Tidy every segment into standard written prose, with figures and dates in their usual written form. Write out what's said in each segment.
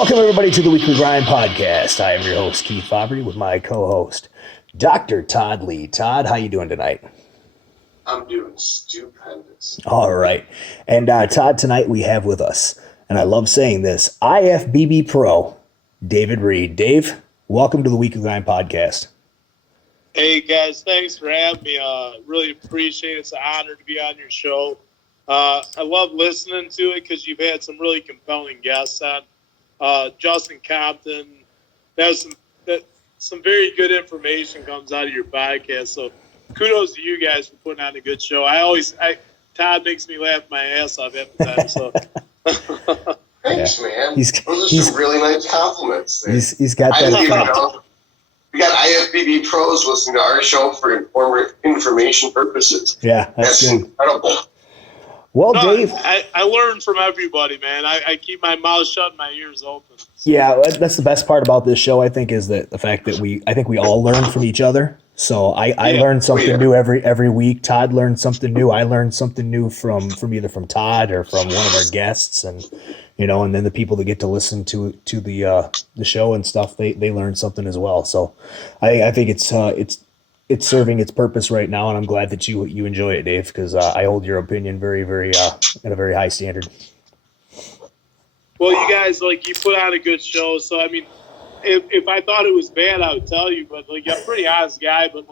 Welcome, everybody, to the Weekly Grind Podcast. I am your host, Keith Fabbri, with my co-host, Doctortoddlee. Todd, how you doing tonight? I'm doing stupendous. All right. And Todd, tonight we have with us, and I love saying this, IFBB Pro, David Reid. Dave, welcome to the Weekly Grind Podcast. Hey, guys. Thanks for having me. Really appreciate it. It's an honor to be on your show. I love listening to it because you've had some really compelling guests on. Justin Compton. Some very good information comes out of your podcast. So kudos to you guys for putting on a good show. Todd makes me laugh my ass off every time. So thanks, man. Those are some really nice compliments. He's got that. We got IFBB pros listening to our show for information purposes. Yeah, that's incredible. Well, no, Dave, I learn from everybody, man. I keep my mouth shut and my ears open. So. Yeah, that's the best part about this show, I think, is that the fact that we all learn from each other. So I learn something new every week. Todd learned something new. I learned something new from either from Todd or from one of our guests, and and then the people that get to listen to the show and stuff, they learn something as well. So I think it's serving its purpose right now, and I'm glad that you enjoy it, Dave, because I hold your opinion very, very at a very high standard. Well, you guys, you put on a good show, so I mean, if I thought it was bad, I would tell you, but I'm a pretty honest guy, but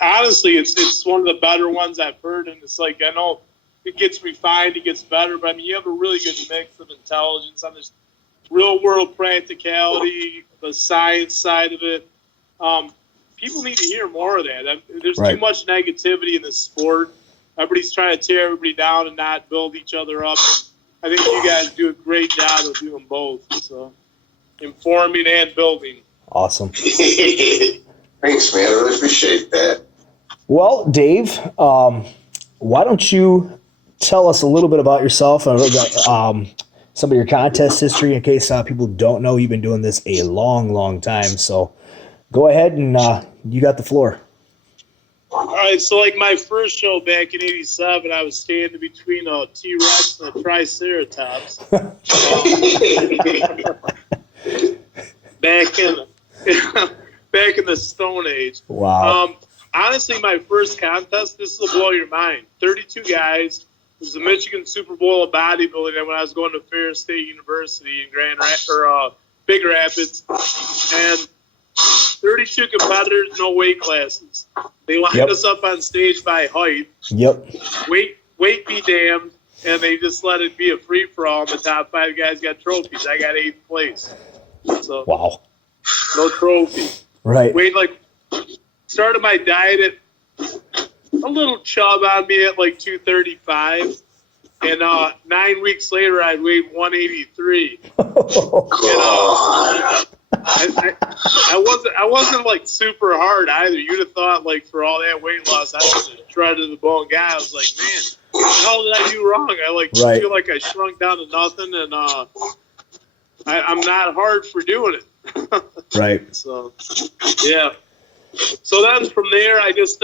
honestly, it's one of the better ones I've heard, and it's I know it gets refined, it gets better, but I mean, you have a really good mix of intelligence on this real world practicality, the science side of it. People need to hear more of that. There's too much negativity in this sport. Everybody's trying to tear everybody down and not build each other up. I think you guys do a great job of doing both. So, informing and building. Awesome. Thanks, man. I really appreciate that. Well, Dave, why don't you tell us a little bit about yourself and some of your contest history in case people don't know you've been doing this a long, long time. So go ahead and you got the floor. All right, so my first show back in '87, I was standing between a T-Rex and a Triceratops. back in the Stone Age. Wow. Honestly, my first contest, this will blow your mind. 32 guys. It was the Michigan Super Bowl of bodybuilding, and when I was going to Ferris State University in Big Rapids, and 32 competitors, no weight classes. They lined us up on stage by height. Yep. Weight be damned, and they just let it be a free-for-all, and the top 5 guys got trophies. I got 8th place. So wow. No trophy. Right. Started my diet at a little chub on me at 235, and 9 weeks later I weighed 183. I wasn't super hard either. You'd have thought for all that weight loss I was a shredded to the bone guy. I was like, man, what the hell did I do wrong? I feel like I shrunk down to nothing, and I'm not hard for doing it. Right. So yeah. So then from there I just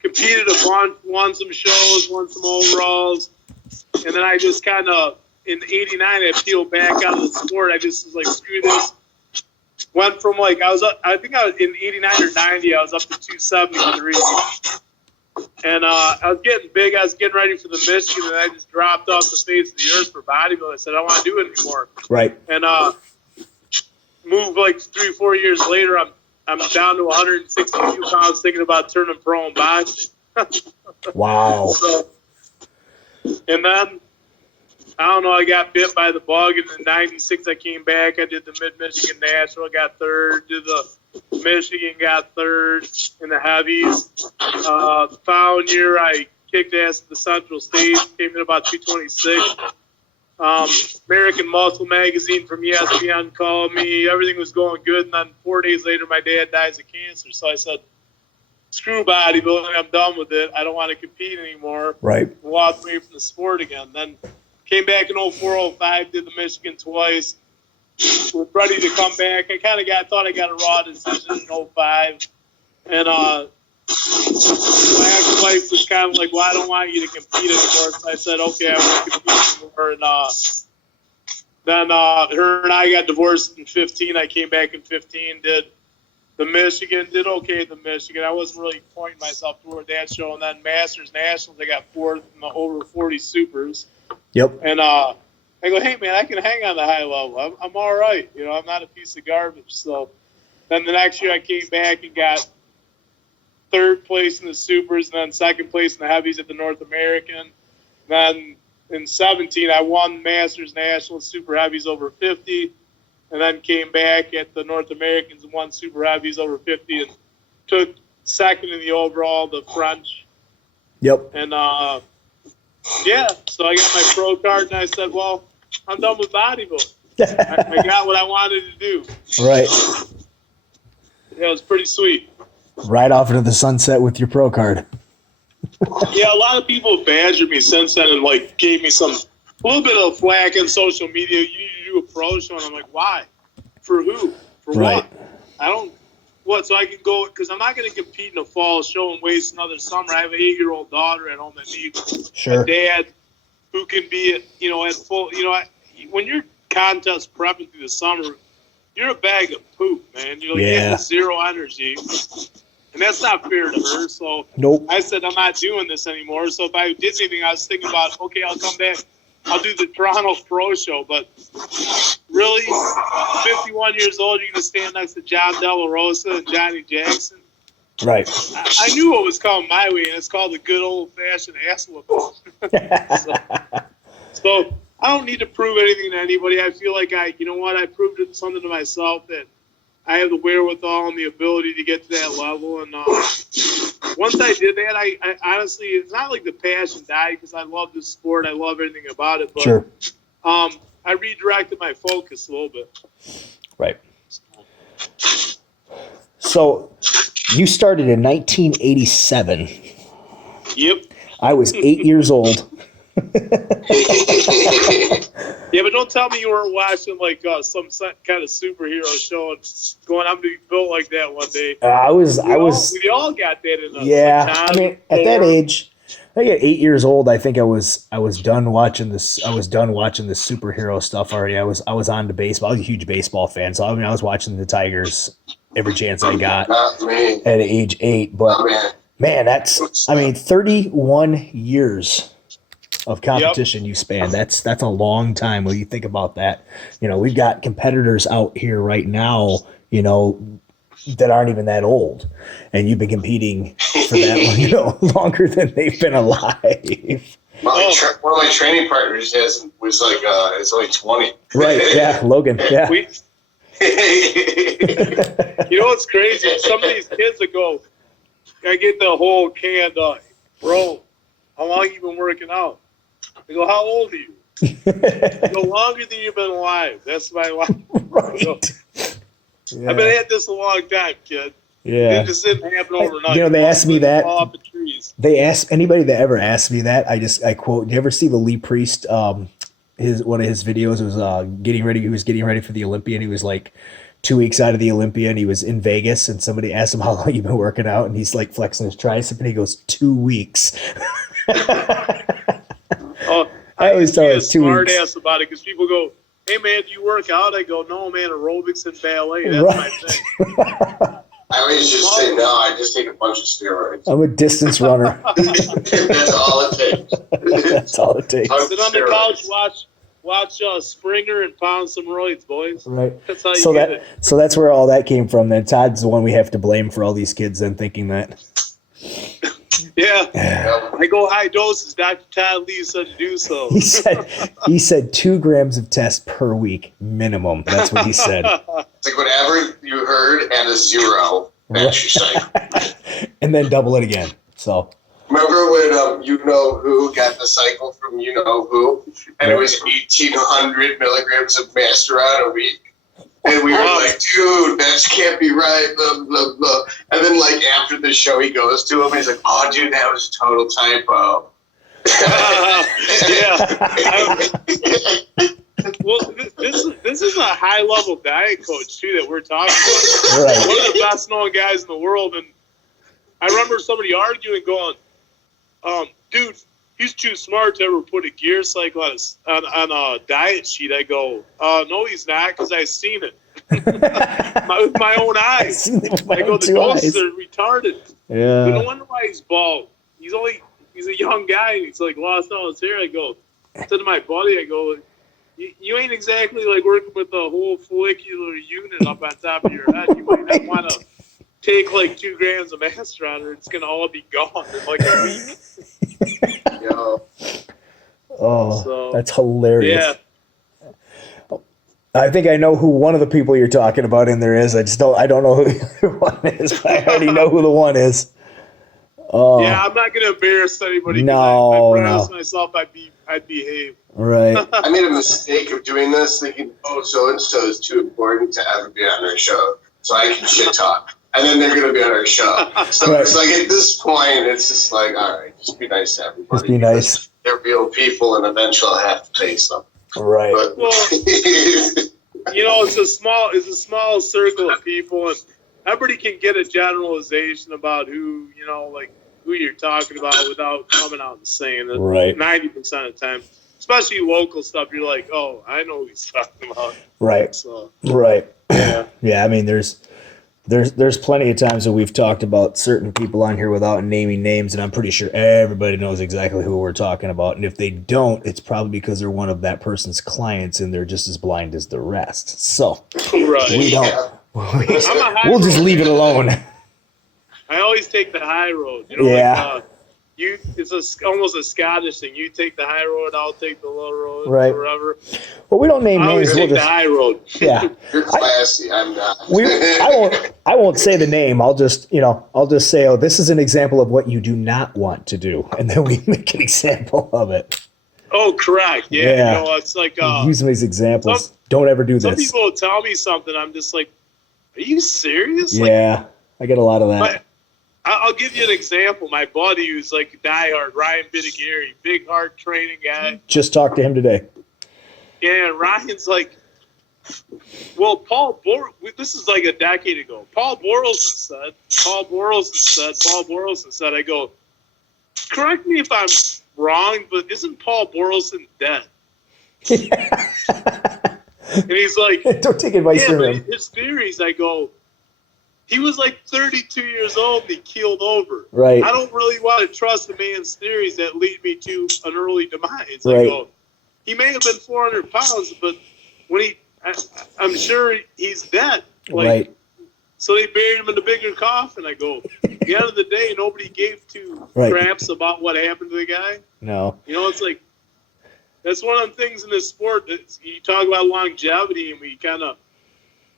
competed a bunch, won some shows, won some overalls, and then I just kind of in '89 I peeled back out of the sport. I just was screw this. Went from I think I was in '89 or '90. I was up to 273, and I was getting big. I was getting ready for the Michigan, and I just dropped off the face of the earth for bodybuilding. I said I don't want to do it anymore. Right. And moved 3 or 4 years later. I'm down to 162 pounds, thinking about turning pro in boxing. Wow. So, and then I don't know, I got bit by the bug, and in '96 I came back. I did the Mid-Michigan National, got 3rd. Did the Michigan, got 3rd in the heavies. The following year I kicked ass at the Central States, came in about 226. American Muscle Magazine from ESPN called me. Everything was going good, and then 4 days later my dad dies of cancer. So I said, screw bodybuilding, I'm done with it. I don't want to compete anymore. Right. Walked away from the sport again. Then came back in 04, 05, did the Michigan twice. Was ready to come back. I thought I got a raw decision in 05. And my ex-wife was kind of like, well, I don't want you to compete anymore. So I said, okay, I won't compete anymore. And Then her and I got divorced in 15. I came back in 15, did the Michigan, did okay at the Michigan. I wasn't really pointing myself toward that show. And then Masters Nationals, I got fourth in the over 40 supers. Yep. And I go, hey, man, I can hang on the high level. I'm all right. You know, I'm not a piece of garbage. So then the next year I came back and got third place in the supers and then second place in the heavies at the North American. Then in 17, I won Masters Nationals Super Heavies over 50, and then came back at the North Americans and won Super Heavies over 50 and took second in the overall, the French. Yep. And, yeah, so I got my pro card, and I said, well, I'm done with bodybuilding. I got what I wanted to do. Right. Yeah, it was pretty sweet. Right off into the sunset with your pro card. Yeah, a lot of people have badgered me since then and like gave me a little bit of flack on social media. You need to do a pro show, and I'm like, why? For who? For Right. what? I don't. What? So I can go because I'm not going to compete in a fall show and waste another summer. I have an 8-year-old daughter at home that needs Sure. a dad who can be, at full. When you're contest prepping through the summer, you're a bag of poop, man. You have zero energy. And that's not fair to her. So Nope. I said, I'm not doing this anymore. So if I did anything, I was thinking about, okay, I'll come back. I'll do the Toronto Pro Show. But really, 51 years old, you're going to stand next to John De La Rosa and Johnny Jackson. Right. I knew what was coming my way, and it's called the good old-fashioned ass whooping. So I don't need to prove anything to anybody. I feel like I proved something to myself that I have the wherewithal and the ability to get to that level. And once I did that, I honestly, it's not like the passion died because I love this sport. I love everything about it. But Sure. I redirected my focus a little bit. Right. So you started in 1987. Yep. I was 8 years old. Yeah, but don't tell me you weren't watching like some kind of superhero show and going, I'm going to be built like that one day. We all got that in us. Yeah. Like I mean, at that age, I think at 8 years old, I think I was done watching this. I was done watching the superhero stuff already. I was on to baseball. I was a huge baseball fan, so I mean, I was watching the Tigers every chance I got at age 8. But man, that's 31 years of competition you span. That's a long time when you think about that. We've got competitors out here right now, that aren't even that old, and you've been competing for that long, longer than they've been alive. One of my training partners was like, it's only 20. Right. Yeah. Logan. Yeah. What's crazy? Some of these kids that go, I get the whole can, bro, how long you been working out? I go, how old are you? No longer than you've been alive. That's my life. Right. I've been at this a long time, kid. Yeah. It just didn't happen overnight. They asked me that. Fall off the trees. They ask anybody that ever asked me that. I quote. Do you ever see the Lee Priest? One of his videos was getting ready. He was getting ready for the Olympia, and he was like 2 weeks out of the Olympia, and he was in Vegas, and somebody asked him how long you've been working out, and he's like flexing his tricep, and he goes 2 weeks. I always tell us 2 weeks. Smart ass about it because people go, hey man, do you work out? I go, no man, aerobics and ballet. That's my thing. I always just say no. I just take a bunch of steroids. I'm a distance runner. That's all it takes. That's all it takes. Sit on the couch, watch Springer and pound some roids, boys. Right. That's how you get it. So that's where all that came from. Then Todd's the one we have to blame for all these kids then thinking that. Yeah. I go high doses. Doctortoddlee said to do so. He said 2 grams of test per week minimum. That's what he said. It's like whatever you heard at a 0. That's your cycle. And then double it again. So remember when who got the cycle from who, and it was 1,800 milligrams of Masteron a week. And we were like, dude, that can't be right, blah, blah, blah. And then, like, after the show, he goes to him, and he's like, oh, dude, that was a total typo. Well, this is a high-level diet coach, too, that we're talking about. Right. One of the best-known guys in the world. And I remember somebody arguing, going, dude, he's too smart to ever put a gear cycle on a diet sheet. I go, no, he's not, because I've seen it with my own eyes. I go, the doses are retarded. Yeah. No wonder why he's bald. He's a young guy, and he's like lost all his hair. I said to my buddy, I go, you ain't exactly like working with the whole follicular unit up on top of your head. You might not want to take like 2 grams of masteron, or it's gonna all be gone in like a week. Yo. Oh, So, that's hilarious. Yeah. I think I know who one of the people you're talking about in there is. I don't know who the other one is, but I already know who the one is. Oh. Yeah, I'm not gonna embarrass anybody. No, I promised myself I'd behave. Right. I made a mistake of doing this, thinking, oh, so-and-so is too important to ever be on our show, so I can shit talk. And then they're going to be on our show. So Right. it's like at this point, it's just like, all right, just be nice to everybody. Just be nice. They're real people, and eventually I'll have to pay some. Right. But, Well, it's a small circle of people, and everybody can get a generalization about who you're talking about without coming out and saying it. Right. 90% of the time, especially local stuff, you're like, oh, I know what he's talking about. Right. So, Right. yeah. Yeah, I mean, there's plenty of times that we've talked about certain people on here without naming names, and I'm pretty sure everybody knows exactly who we're talking about. And if they don't, it's probably because they're one of that person's clients and they're just as blind as the rest. So Right. we don't. I'm We'll just leave it alone. I always take the high road. Yeah. It's almost a Scottish thing. You take the high road, I'll take the low road, Right. or whatever. Well, we don't name I names. always We'll take the just, high road. yeah. you're classy. I'm not. I won't say the name. I'll just say, oh, this is an example of what you do not want to do, and then we make an example of it. Oh, correct. Yeah. Yeah. It's like Use these examples. Don't ever do some this. people will tell me something. I'm just like, are you serious? Yeah, I get a lot of that. Like, I'll give you an example. My buddy, who's like a diehard, Ryan Bidigiri, big heart training guy. Just talked to him today. Yeah, Ryan's like, well, this is like a decade ago. Paul Borelson said, I go, correct me if I'm wrong, but isn't Paul Borelson dead? And he's like, don't take advice from but him. his theories, I go, he was like 32 years old and he keeled over. Right. I don't really want to trust a man's theories that lead me to an early demise. Right. I go, he may have been 400 pounds, but I'm sure he's dead. Right. So they buried him in a bigger coffin. I go, at the end of the day, nobody gave two Right. craps about what happened to the guy. No. It's like, that's one of the things in this sport that you talk about longevity, and we kind of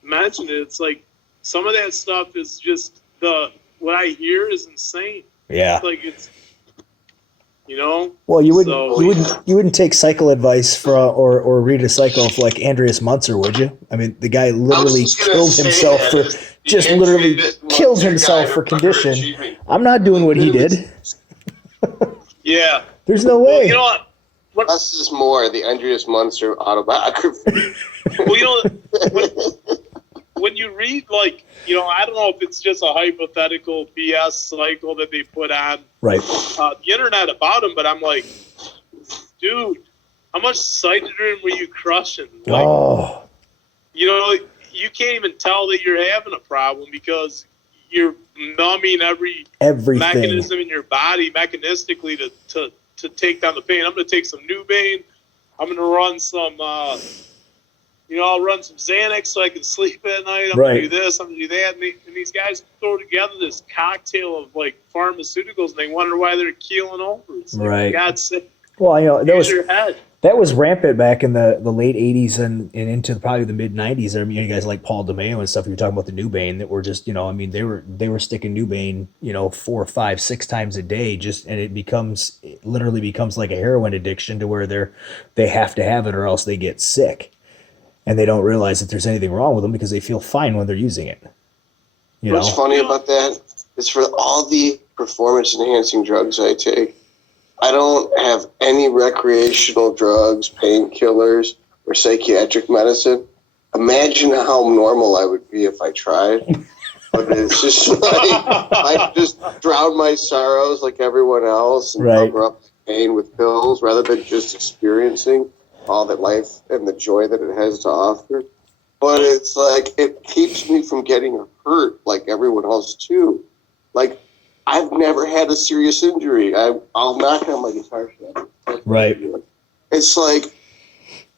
mentioned it. It's like some of that stuff is just what I hear is insane. Yeah. It's like Well, you wouldn't take cycle advice or read a cycle of like Andreas Munzer, would you? I mean, the guy literally killed himself for condition. I'm not doing what he did. Yeah. There's no way. Well, you know what? This is more the Andreas Munzer autobiography. Well, when you read, like, I don't know if it's just a hypothetical BS cycle that they put on Right. The internet about him, but I'm like, dude, how much cytidine were you crushing? Like, Oh. You can't even tell that you're having a problem because you're numbing Everything. mechanism in your body mechanistically to take down the pain. I'm going to take some Nubane. I'm going to run some, I'll run some Xanax so I can sleep at night. I'm going to do this. I'm going to do that. And these guys throw together this cocktail of like pharmaceuticals, and they wonder why they're keeling over. It's like, Right. for God's sake, Well, use your head. that was rampant back in the late 80s and into probably the mid 90s. I mean, you guys like Paul DeMeo and stuff. You're talking about the Nubane that were just, they were sticking Nubane, 4, 5, 6 times a day, and it literally becomes like a heroin addiction to where they have to have it or else they get sick. And they don't realize that there's anything wrong with them because they feel fine when they're using it. What's funny about that is for all the performance-enhancing drugs I take, I don't have any recreational drugs, painkillers, or psychiatric medicine. Imagine how normal I would be if I tried. But it's just like I just drown my sorrows like everyone else and Right. cover up pain with pills rather than just experiencing all that life and the joy that it has to offer. But it's like it keeps me from getting hurt like everyone else too. Like I've never had a serious injury. I'll knock on my guitar shop. Right. It's like,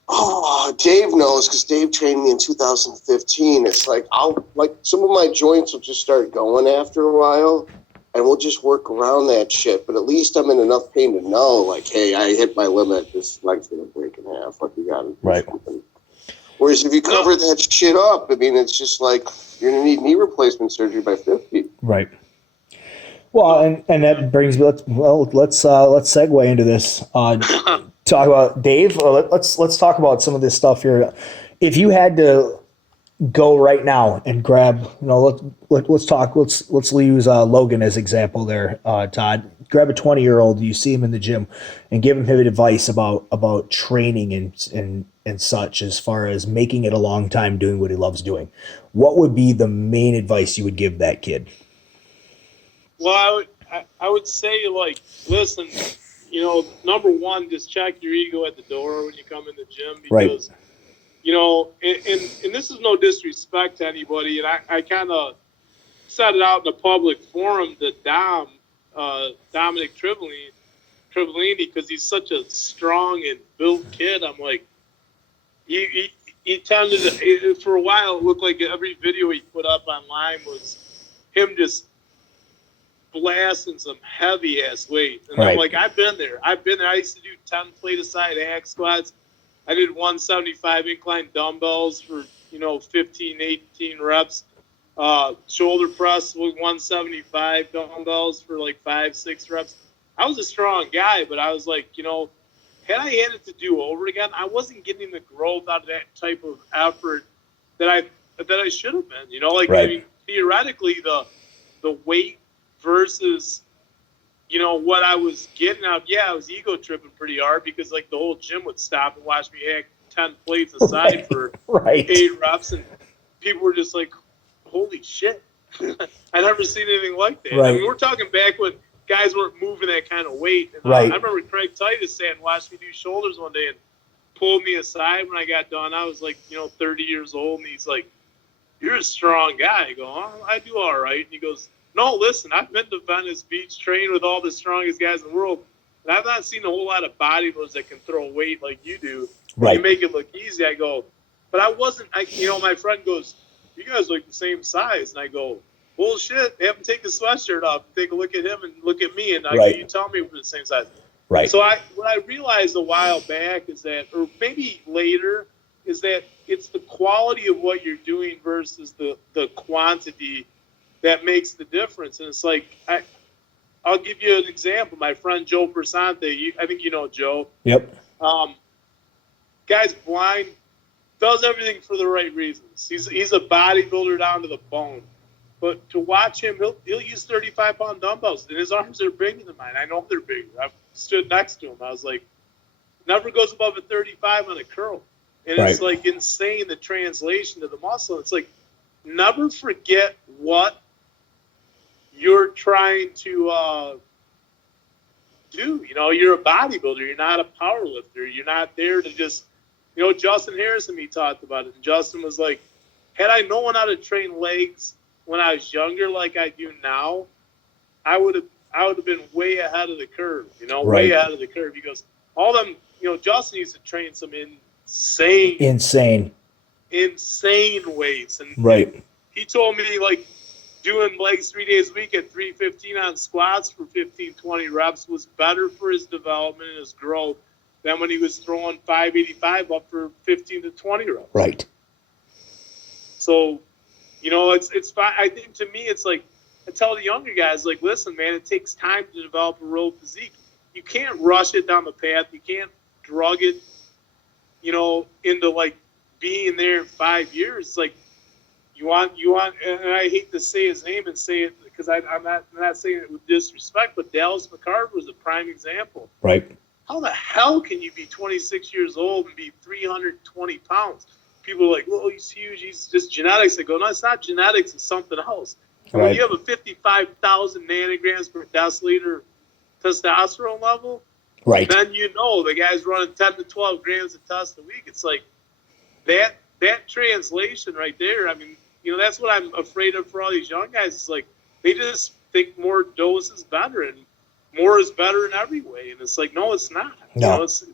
oh, Dave knows because Dave trained me in 2015. It's like some of my joints will just start going after a while, and we'll just work around that shit. But at least I'm in enough pain to know, like, hey, I hit my limit. This leg's gonna break in half. Like we got to do something. Whereas if you cover that shit up, I mean, it's just like you're gonna need knee replacement surgery by 50. Right. Well, and that brings me. Let's segue into this. Talk about Dave. Let's talk about some of this stuff here. If you had to go right now and grab, let's use Logan as example there, Todd. Grab a 20-year-old, you see him in the gym, and give him advice about training and such, as far as making it a long time doing what he loves doing. What would be the main advice you would give that kid? Well, I would say, like, listen, number one, just check your ego at the door when you come in the gym, because, and this is no disrespect to anybody, and I kind of said it out in a public forum to Dominic Trivellini, because he's such a strong and built kid. I'm like, he tended to, for a while, it looked like every video he put up online was him just blasting some heavy ass weight. And I'm like, I've been there. I used to do 10 plate aside hack squats. I did 175 incline dumbbells for 15, 18 reps. Shoulder press with 175 dumbbells for like 5-6 reps. I was a strong guy, but I was like, had I had it to do over again, I wasn't getting the growth out of that type of effort that I should have been. I mean, theoretically, the weight versus, what I was getting out. Yeah, I was ego tripping pretty hard because like the whole gym would stop and watch me hack 10 plates aside for 8 reps, and people were just like, holy shit. I never seen anything like that. I mean, we're talking back when guys weren't moving that kind of weight. And I remember Craig Titus sat and watched me do shoulders one day and pulled me aside when I got done. I was like, 30 years old, and he's like, you're a strong guy. I go, oh, I do all right. And he goes, no, listen, I've been to Venice Beach, trained with all the strongest guys in the world, and I've not seen a whole lot of bodybuilders that can throw weight like you do. You make it look easy. I go, but I wasn't. My friend goes, you guys look the same size. And I go, bullshit. Have him take the sweatshirt off, take a look at him and look at me, and I go, you tell me we're the same size. So what I realized a while back is that, or maybe later, is that it's the quality of what you're doing versus the quantity that makes the difference. And it's like, I'll give you an example. My friend Joe Persante, I think you know Joe. Yep. Guy's blind, does everything for the right reasons. He's a bodybuilder down to the bone. But to watch him, he'll use 35-pound dumbbells, and his arms are bigger than mine. I know they're bigger. I've stood next to him. I was like, never goes above a 35 on a curl. And it's like insane, the translation to the muscle. It's like, never forget what you're trying to do. You're a bodybuilder. You're not a power lifter. You're not there to just, Justin Harris and me talked about it. And Justin was like, had I known how to train legs when I was younger like I do now, I would have been way ahead of the curve, way ahead of the curve. He goes, all them, Justin used to train some insane weights. And he told me, like, doing legs 3 days a week at 315 on squats for 15, 20 reps was better for his development and his growth than when he was throwing 585 up for 15 to 20 reps. So, it's fine. I think to me, it's like, I tell the younger guys, like, listen, man, it takes time to develop a real physique. You can't rush it down the path. You can't drug it, into like being there in 5 years. It's like, you want, and I hate to say his name and say it because I'm not saying it with disrespect, but Dallas McCarver was a prime example. How the hell can you be 26 years old and be 320 pounds? People are like, well, he's huge. He's just genetics. I go, no, it's not genetics. It's something else. When you have a 55,000 nanograms per deciliter testosterone level, Right. Then you know the guy's running 10 to 12 grams of test a week. It's like that translation right there. I mean, that's what I'm afraid of for all these young guys. It's like they just think more dose is better and more is better in every way. And it's like, no, it's not. No. It's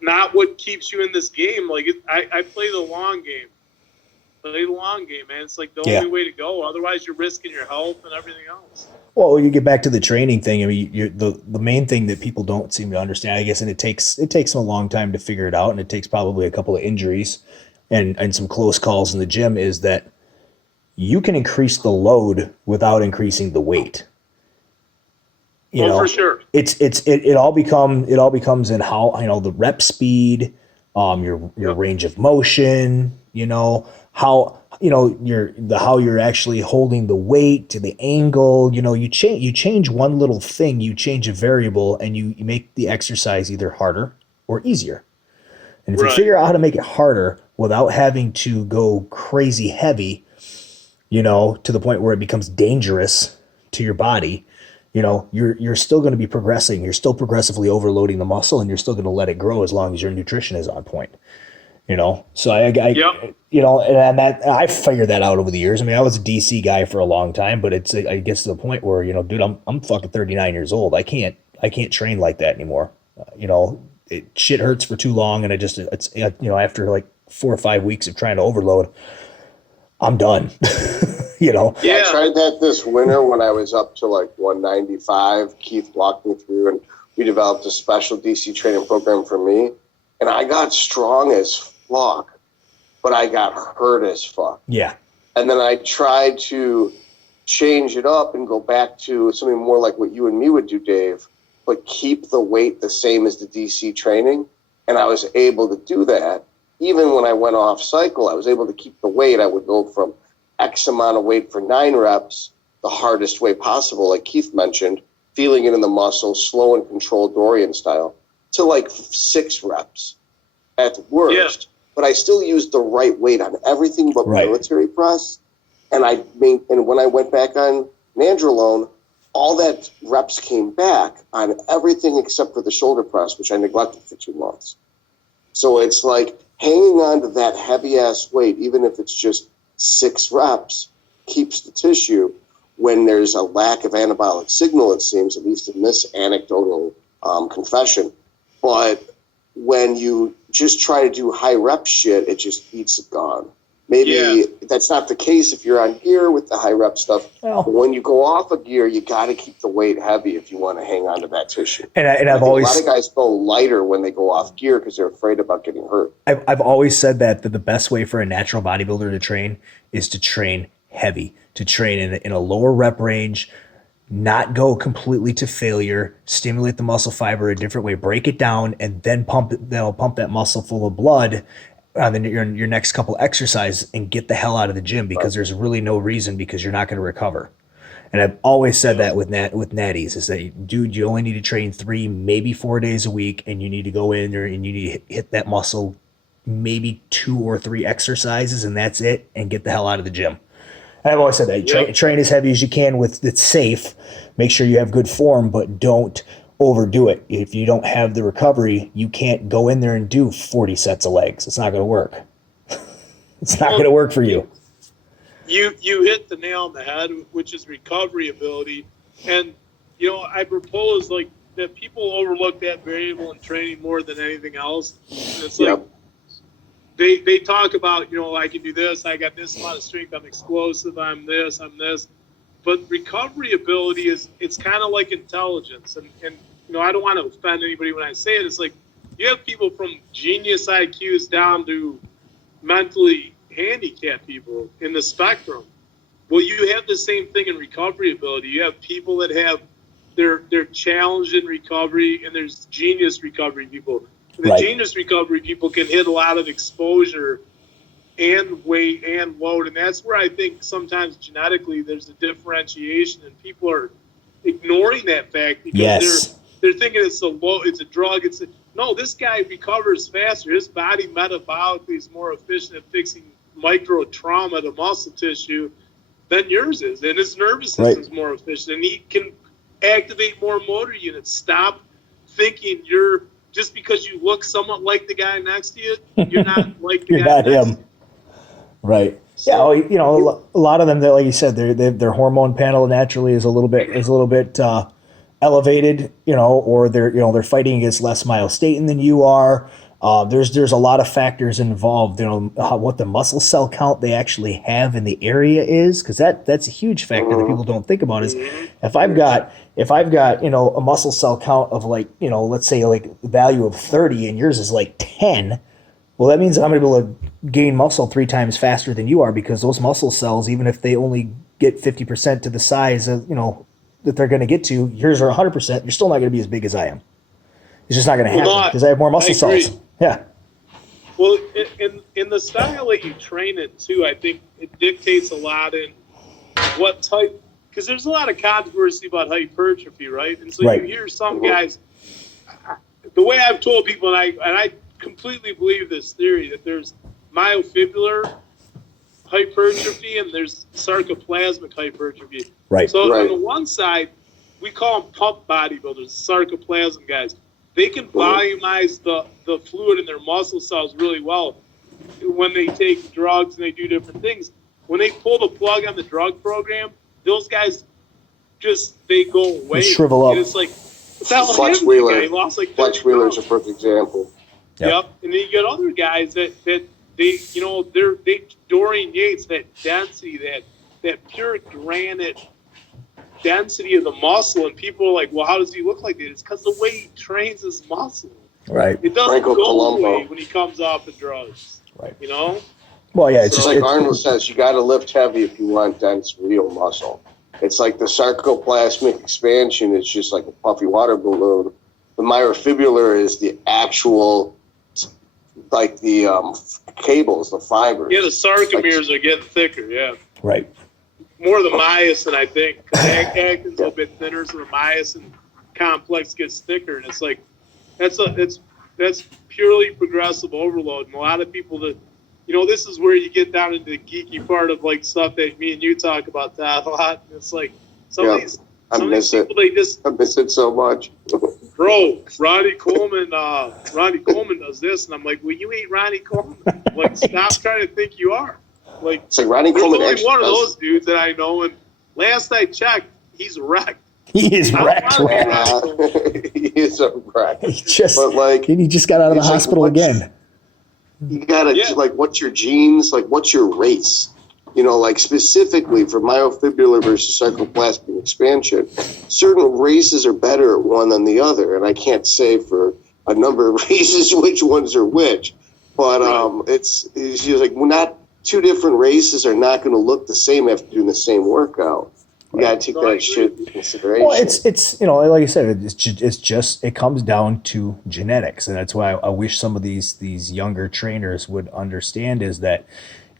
not what keeps you in this game. Like I play the long game. Play the long game, man. It's like the only way to go. Otherwise, you're risking your health and everything else. Well, you get back to the training thing. I mean, the main thing that people don't seem to understand, I guess, and it takes them a long time to figure it out, and it takes probably a couple of injuries and some close calls in the gym, is that you can increase the load without increasing the weight. For sure. It all becomes in how, the rep speed, your range of motion, how you're actually holding the weight to the angle. You change one little thing, you change a variable, and you make the exercise either harder or easier. And if you figure out how to make it harder without having to go crazy heavy, to the point where it becomes dangerous to your body, you're still going to be progressing. You're still progressively overloading the muscle, and you're still going to let it grow as long as your nutrition is on point. So and I figured that out over the years. I mean, I was a DC guy for a long time, but it gets to the point where, dude, I'm fucking 39 years old. I can't train like that anymore. Shit hurts for too long. And after like 4 or 5 weeks of trying to overload, I'm done. Yeah, I tried that this winter when I was up to like 195. Keith walked me through, and we developed a special DC training program for me. And I got strong as fuck, but I got hurt as fuck. Yeah. And then I tried to change it up and go back to something more like what you and me would do, Dave, but keep the weight the same as the DC training. And I was able to do that. Even when I went off cycle, I was able to keep the weight. I would go from X amount of weight for 9 reps, the hardest way possible, like Keith mentioned, feeling it in the muscle, slow and controlled Dorian style, to like 6 reps at worst. Yeah. But I still used the right weight on everything but military press. And when I went back on Nandrolone, all that reps came back on everything except for the shoulder press, which I neglected for 2 months. So it's like hanging on to that heavy ass weight, even if it's just 6 reps, keeps the tissue when there's a lack of anabolic signal, it seems, at least in this anecdotal confession. But when you just try to do high rep shit, it just eats it gone. Maybe that's not the case if you're on gear with the high rep stuff. Well, but when you go off of gear, you got to keep the weight heavy if you want to hang on to that tissue. And I've always, a lot of guys go lighter when they go off gear because they're afraid about getting hurt. I've always said that the best way for a natural bodybuilder to train is to train heavy, to train in a lower rep range, not go completely to failure, stimulate the muscle fiber a different way, break it down, and then pump that muscle full of blood on your next couple exercises and get the hell out of the gym, because there's really no reason, because you're not going to recover. And I've always said that with natties, is that, dude, you only need to train 3, maybe 4 days a week, and you need to go in there and you need to hit that muscle maybe 2 or 3 exercises, and that's it, and get the hell out of the gym. And I've always said that. Train as heavy as you can it's safe. Make sure you have good form, but don't overdo it. If you don't have the recovery, you can't go in there and do 40 sets of legs. It's not going to work. It's not going to work for you. You hit the nail on the head, which is recovery ability. And, I propose that people overlook that variable in training more than anything else. And it's like, they talk about, I can do this, I got this amount of strength, I'm explosive, I'm this. But recovery ability it's kind of like intelligence. And I don't want to offend anybody when I say it. It's like you have people from genius IQs down to mentally handicapped people in the spectrum. Well, you have the same thing in recovery ability. You have people that have they're challenged in recovery, and there's genius recovery people. The genius recovery people can hit a lot of exposure and weight and load, and that's where I think sometimes genetically there's a differentiation, and people are ignoring that fact because they're thinking it's a drug. No, this guy recovers faster. His body metabolically is more efficient at fixing micro trauma to muscle tissue than yours is, and his nervous system is more efficient, and he can activate more motor units, stop thinking you're just because you look somewhat like the guy next to you, you're not like the You're guy not next him. to you. Right. Yeah. Well, you know, a lot of them, like you said, their hormone panel naturally is a little bit elevated. You know, or they're fighting against less myostatin than you are. There's a lot of factors involved. You know, what the muscle cell count they actually have in the area is, because that's a huge factor that people don't think about. Is if I've got you know a muscle cell count of like, you know, let's say like value of 30 and yours is like 10. Well, that means I'm going to be able to gain muscle 3 times faster than you are, because those muscle cells, even if they only get 50% to the size of, you know, that they're going to get to, yours are 100%. You're still not going to be as big as I am. It's just not going to happen because I have more muscle cells. Yeah. Well, in the style that you train it too, I think it dictates a lot in what type, because there's a lot of controversy about hypertrophy, right? And so you hear some guys, the way I've told people, and I completely believe this theory, that there's myofibrillar hypertrophy and there's sarcoplasmic hypertrophy. Right. So on the one side, we call them pump bodybuilders, sarcoplasm guys. They can volumize the fluid in their muscle cells really well when they take drugs and they do different things. When they pull the plug on the drug program, those guys they go away. They shrivel up. And it's like, Flex Wheeler. He lost like Flex Wheeler's a perfect example. Yep. And then you get other guys that they you know they Dorian Yates, that density, that pure granite density of the muscle, and people are like, well, how does he look like that? It's because the way he trains his muscle. Right. It doesn't go away when he comes off the drugs. Right. You know. Well, yeah, it's just like Arnold says, you got to lift heavy if you want dense, real muscle. It's like the sarcoplasmic expansion is just like a puffy water balloon. The myofibrillar is the actual, like the cables, the fibers. Yeah, the sarcomeres are getting thicker. Yeah. Right. More the myosin, I think. Actin's a little bit thinner, so the myosin complex gets thicker, and it's like that's purely progressive overload. And a lot of people that, you know, this is where you get down into the geeky part of like stuff that me and you talk about, Todd, a lot. And it's like some of these people, I miss it so much. Bro, Ronnie Coleman does this, and I'm like, well, you ain't Ronnie Coleman. Like, stop trying to think you are. Like, it's like Ronnie Coleman. There's only one of those dudes that I know, and last I checked, he's wrecked. He is wrecked. He is a wreck. He just got out of the hospital again. You gotta like, what's your genes? Like, what's your race? You know, like specifically for myofibrillar versus sarcoplasmic expansion, certain races are better at one than the other, and I can't say for a number of races which ones are which, but it's like not two different races are not going to look the same after doing the same workout. You got to take that shit into consideration. Well, it's you know, like I said, it comes down to genetics, and that's why I wish some of these younger trainers would understand is that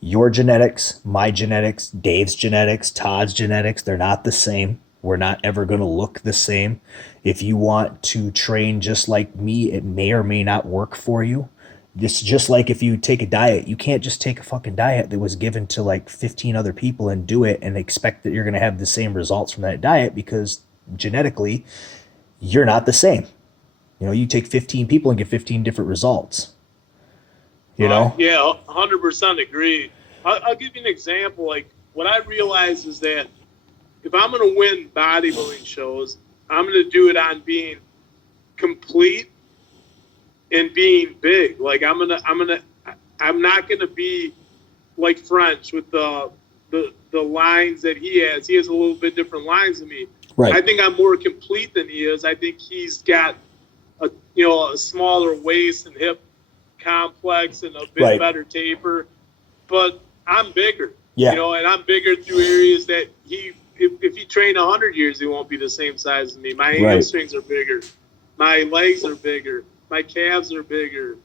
your genetics, my genetics, Dave's genetics, Todd's genetics, they're not the same. We're not ever going to look the same. If you want to train just like me, it may or may not work for you. It's just like if you take a diet, you can't just take a fucking diet that was given to like 15 other people and do it and expect that you're going to have the same results from that diet, because genetically you're not the same. You know, you take 15 people and get 15 different results. You know? Yeah, 100% agree. I'll give you an example. Like, what I realize is that if I'm going to win bodybuilding shows, I'm going to do it on being complete and being big. Like, I'm not gonna be like French with the lines that he has. He has a little bit different lines than me. Right. I think I'm more complete than he is. I think he's got a smaller waist and hip complex and a bit better taper, but I'm bigger. Yeah. You know, and I'm bigger through areas that if he trained 100 years, he won't be the same size as me. My hamstrings are bigger. My legs are bigger. My calves are bigger.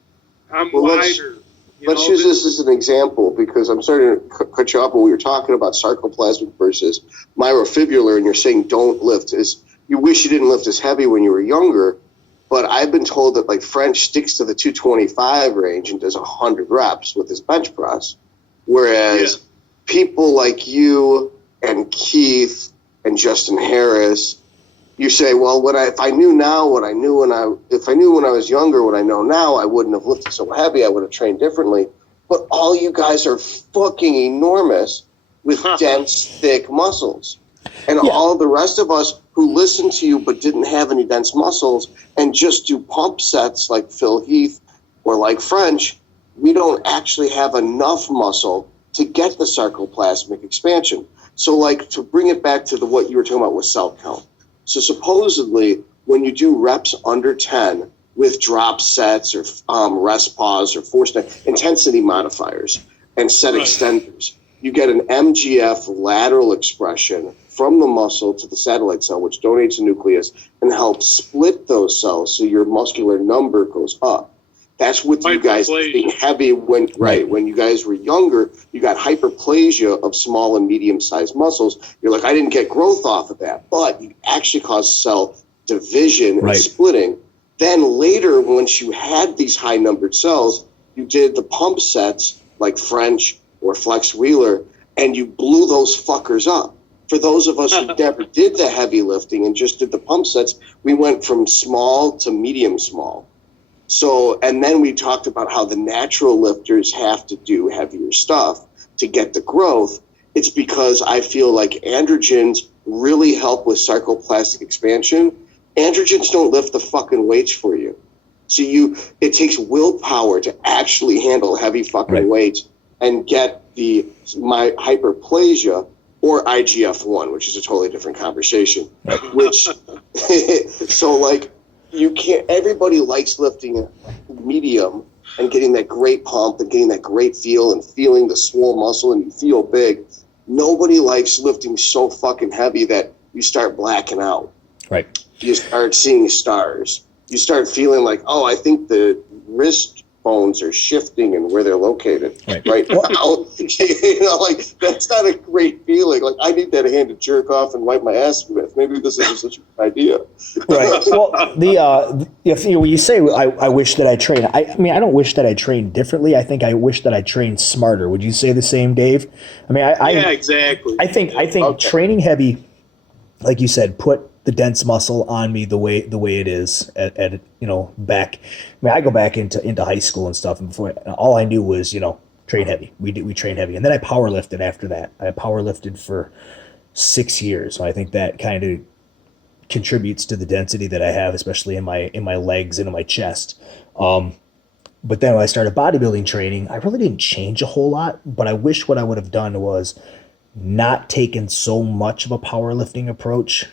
I'm wider. Let's use this as an example, because I'm sorry to cut you off when we were talking about sarcoplasmic versus myofibrillar, and you're saying don't lift you wish you didn't lift as heavy when you were younger, but I've been told that like French sticks to the 225 range and does 100 reps with his bench press, whereas people like you and Keith and Justin Harris, you say, well, if I knew now what I knew when I was younger, what I know now, I wouldn't have lifted so heavy. I would have trained differently. But all you guys are fucking enormous with dense, thick muscles. And all the rest of us who listen to you but didn't have any dense muscles and just do pump sets like Phil Heath or like French, we don't actually have enough muscle to get the sarcoplasmic expansion. So like to bring it back to what you were talking about with cell count. So supposedly when you do reps under 10 with drop sets or rest pause or force intensity modifiers and set extenders, you get an MGF lateral expression from the muscle to the satellite cell, which donates a nucleus and helps split those cells so your muscular number goes up. That's with you guys being heavy when you guys were younger, you got hyperplasia of small and medium-sized muscles. You're like, I didn't get growth off of that, but you actually caused cell division and splitting. Then later, once you had these high-numbered cells, you did the pump sets like French or Flex Wheeler, and you blew those fuckers up. For those of us who never did the heavy lifting and just did the pump sets, we went from small to medium small. So, and then we talked about how the natural lifters have to do heavier stuff to get the growth. It's because I feel like androgens really help with sarcoplastic expansion. Androgens don't lift the fucking weights for you. So it takes willpower to actually handle heavy fucking weights and get my hyperplasia or IGF-1, which is a totally different conversation. Which, so like, you can't, everybody likes lifting medium and getting that great pump and getting that great feel and feeling the swole muscle and you feel big. Nobody likes lifting so fucking heavy that you start blacking out. Right. You start seeing stars. You start feeling like, oh, I think the wrist bones are shifting and where they're located right now. You know, like that's not a great feeling. Like I need that hand to jerk off and wipe my ass with. Maybe this isn't such a good idea. Right. Well, when you say I wish that I trained, I mean I don't wish that I trained differently. I think I wish that I trained smarter. Would you say the same, Dave? I mean, yeah, exactly. I think training heavy, like you said, put the dense muscle on me the way it is at back. I mean, I go back into high school and stuff, and before all I knew was train heavy. We train heavy, and then I power lifted after that. I power lifted for 6 years, so I think that kind of contributes to the density that I have, especially in my legs and in my chest. But then when I started bodybuilding training, I really didn't change a whole lot. But I wish what I would have done was not taken so much of a powerlifting approach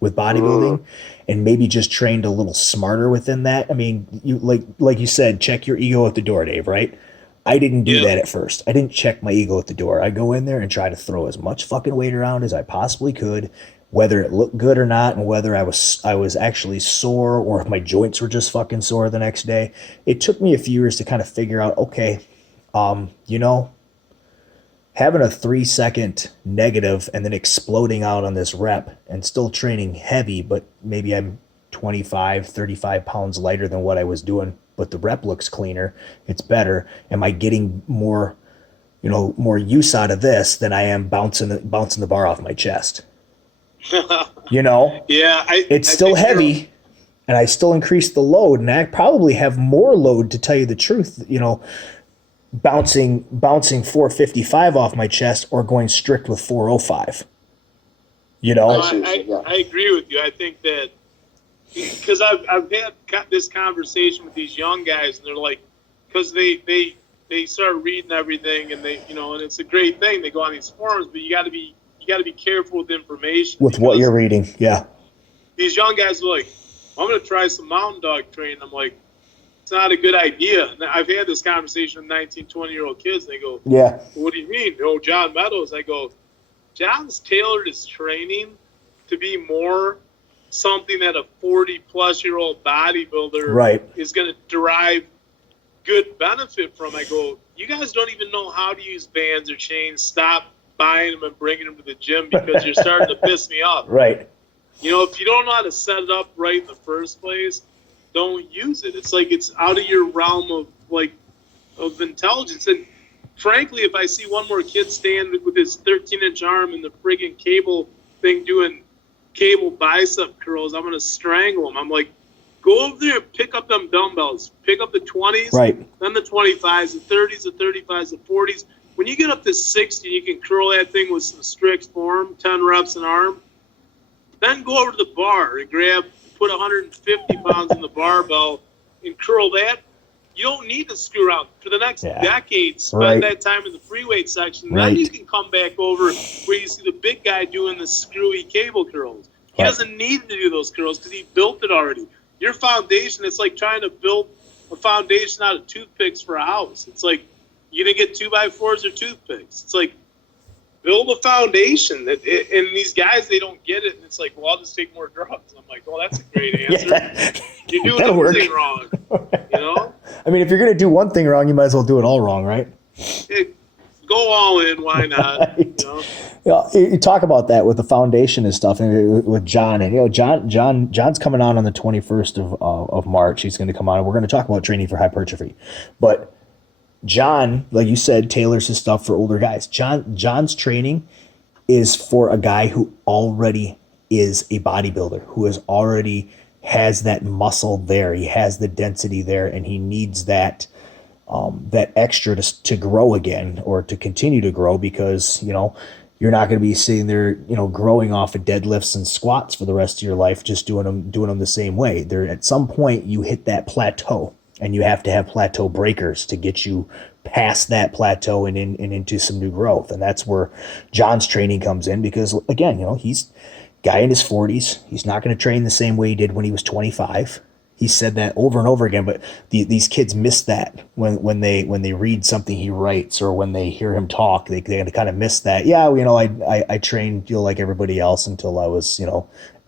with bodybuilding and maybe just trained a little smarter within that. I mean, you like you said, check your ego at the door, Dave, right? I didn't do that at first. I didn't check my ego at the door. I go in there and try to throw as much fucking weight around as I possibly could, whether it looked good or not, and whether I was actually sore or if my joints were just fucking sore the next day. It took me a few years to kind of figure out, okay, having a 3-second negative and then exploding out on this rep and still training heavy, but maybe I'm 25, 35 pounds lighter than what I was doing, but the rep looks cleaner. It's better. Am I getting more use out of this than I am bouncing the bar off my chest? Yeah, it's still heavy and I still increase the load and I probably have more load to tell you the truth, bouncing 455 off my chest or going strict with 405. I agree with you. I think that because I've had this conversation with these young guys and they're like, because they start reading everything and they and it's a great thing. They go on these forums, but you got to be careful with information with what you're reading. Yeah, these young guys are like, I'm going to try some mountain dog training. I'm like, it's not a good idea. And I've had this conversation with 19, 20-year-old kids. And they go, yeah. What do you mean? Oh, John Meadows. I go, John's tailored his training to be more something that a 40-plus-year-old bodybuilder is going to derive good benefit from. I go, you guys don't even know how to use bands or chains. Stop buying them and bringing them to the gym because you're starting to piss me off. Right. If you don't know how to set it up right in the first place, don't use it. It's like it's out of your realm of intelligence. And frankly, if I see one more kid stand with his 13-inch arm and the friggin' cable thing doing cable bicep curls. I'm going to strangle them. I'm like, go over there and pick up them dumbbells. Pick up the 20s, Right. then the 25s, the 30s, the 35s, the 40s. When you get up to 60, you can curl that thing with some strict form, 10 reps an arm. Then go over to the bar and put 150 pounds in the barbell and curl that. You don't need to screw around. For the next decade, spend that time in the free weight section. Then you can come back over where you see the big guy doing the screwy cable curls. He doesn't need to do those curls because he built it already. Your foundation, it's like trying to build a foundation out of toothpicks for a house. It's like, you going to get 2x4s or toothpicks. It's like, build a foundation. And these guys, they don't get it. And it's like, well, I'll just take more drugs. I'm like, well, that's a great answer. You're doing everything wrong. You know? I mean, if you're going to do one thing wrong, you might as well do it all wrong, right? Go all in. Why not? Right. You Yeah, know? you talk about that with the foundation and stuff, and with John, and John's coming on the 21st of March. He's going to come on, and we're going to talk about training for hypertrophy. But John, like you said, tailors his stuff for older guys. John's training is for a guy who already is a bodybuilder, who has that muscle there. He has the density there, and he needs that extra to grow again, or to continue to grow, because you're not going to be sitting there growing off of deadlifts and squats for the rest of your life, just doing them the same way. There, at some point you hit that plateau, and you have to have plateau breakers to get you past that plateau and into some new growth. And that's where John's training comes in, because again, he's guy in his 40s. He's not going to train the same way he did when he was 25. He said that over and over again, but these kids miss that when they read something he writes, or when they hear him talk, they kind of miss that. Yeah, I trained like everybody else until I was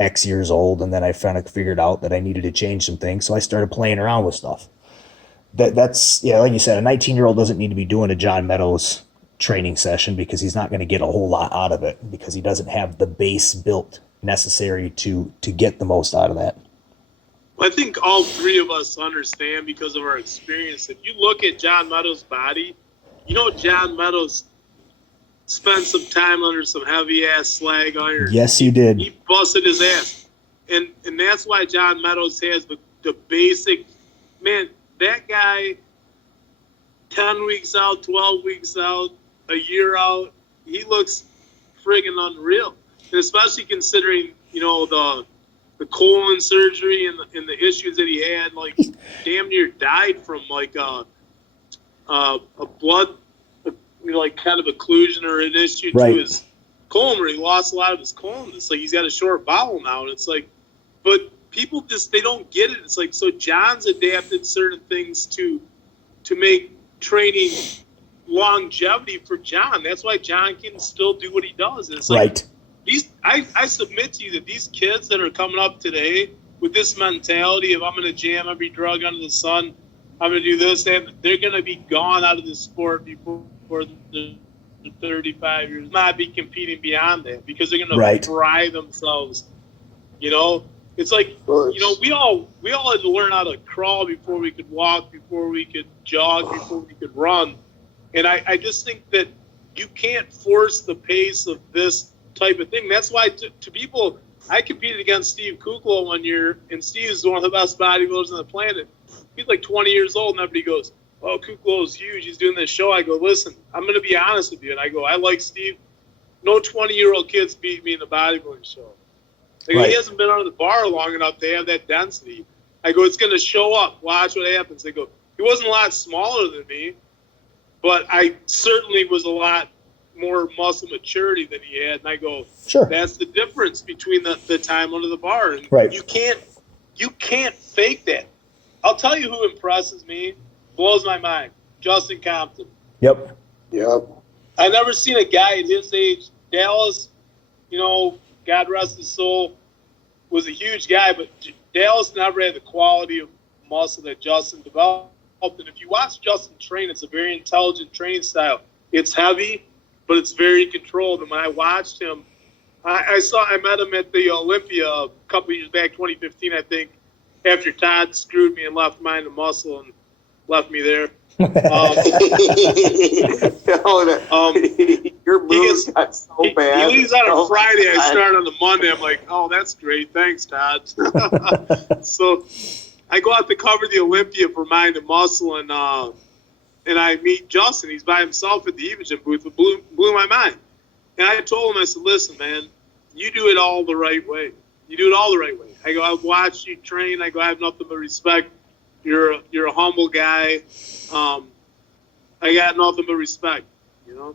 X years old, and then I kind of figured out that I needed to change some things, so I started playing around with stuff. That's like you said, a 19-year-old doesn't need to be doing a John Meadows training session, because he's not going to get a whole lot out of it, because he doesn't have the base built necessary to get the most out of that. I think all three of us understand, because of our experience. If you look at John Meadows' body, John Meadows spent some time under some heavy-ass slag iron. Yes, he did. He busted his ass. And that's why John Meadows has the basic, man, that guy, 10 weeks out, 12 weeks out, a year out, he looks friggin' unreal. And especially considering, the colon surgery and the issues that he had, like damn near died from like a blood, kind of occlusion or an issue to his colon, where he lost a lot of his colon. It's like he's got a short bowel now, and it's like, but people they don't get it. It's like, so John's adapted certain things to make training longevity for John. That's why John can still do what he does. And it's like, I submit to you that these kids that are coming up today with this mentality of, I'm going to jam every drug under the sun, I'm going to do this, they're going to be gone out of the sport before they're 35 years, not be competing beyond that, because they're going to fry themselves. It's like, we all had to learn how to crawl before we could walk, before we could jog, before we could run. And I just think that you can't force the pace of this type of thing. That's why to people, I competed against Steve Kuklo one year, and Steve is one of the best bodybuilders on the planet. He's like 20 years old, and everybody goes, oh, Kuklo's huge, he's doing this show. I go, listen, I'm going to be honest with you. And I go, I like Steve. No 20-year-old kids beat me in the bodybuilding show. He hasn't been under the bar long enough to have that density. I go, it's going to show up. Watch what happens. They go, he wasn't a lot smaller than me, but I certainly was a lot more muscle maturity than he had. And I go, sure, that's the difference between the time under the bar. And you can't fake that. I'll tell you who impresses me, blows my mind. Justin Compton. Yep. I've never seen a guy at his age. Dallas, God rest his soul, was a huge guy, but Dallas never had the quality of muscle that Justin developed. And if you watch Justin train, it's a very intelligent training style. It's heavy, but it's very controlled. And when I watched him, I met him at the Olympia a couple years back, 2015, I think, after Todd screwed me and left Mind and Muscle and left me there. You're Your moves got so bad. He leaves on a so Friday. I bad. start on the Monday. I'm like, oh, that's great. Thanks, Todd. So I go out to cover the Olympia for Mind and Muscle, and I meet Justin. He's by himself at the Evogen booth. It blew my mind. And I told him, I said, listen, man, you do it all the right way. You do it all the right way. I go, I've watched you train. I go, I have nothing but respect. You're a humble guy. I got nothing but respect, you know?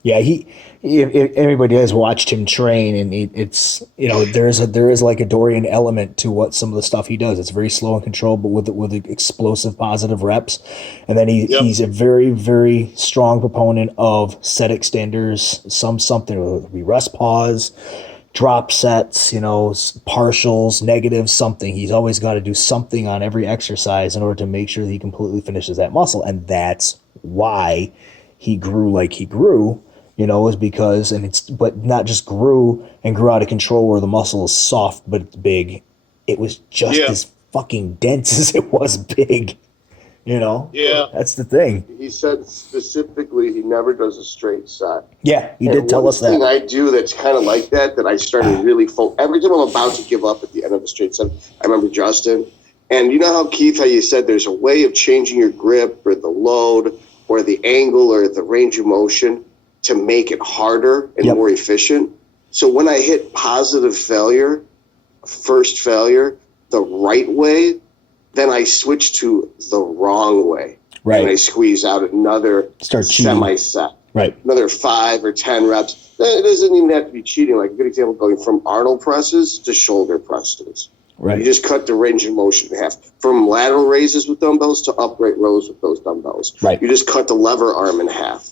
Yeah, if everybody has watched him train, and it's, you know, there is like a Dorian element to what some of the stuff he does. It's very slow and controlled, but with explosive positive reps. And then he's a very, very strong proponent of set extenders, something, whether it be rest pause, drop sets, you know, partials, negatives, something. He's always got to do something on every exercise in order to make sure that he completely finishes that muscle. And that's why he grew like he grew, you know, is because, but not just grew out of control where the muscle is soft but it's big. It was just as fucking dense as it was big, you know? Yeah. That's the thing. He said specifically he never does a straight set. Yeah, he did tell us that. One thing I do that's kind of like that I started really every time I'm about to give up at the end of a straight set, I remember Justin. And you know how, Keith, how you said there's a way of changing your grip or the load or the angle or the range of motion to make it harder and more efficient. So when I hit positive failure, first failure, the right way, then I switch to the wrong way. Right. And I squeeze out another semi-set. Right. Another 5 or 10 reps. It doesn't even have to be cheating. Like a good example, going from Arnold presses to shoulder presses. Right. You just cut the range of motion in half. From lateral raises with dumbbells to upright rows with those dumbbells. Right. You just cut the lever arm in half.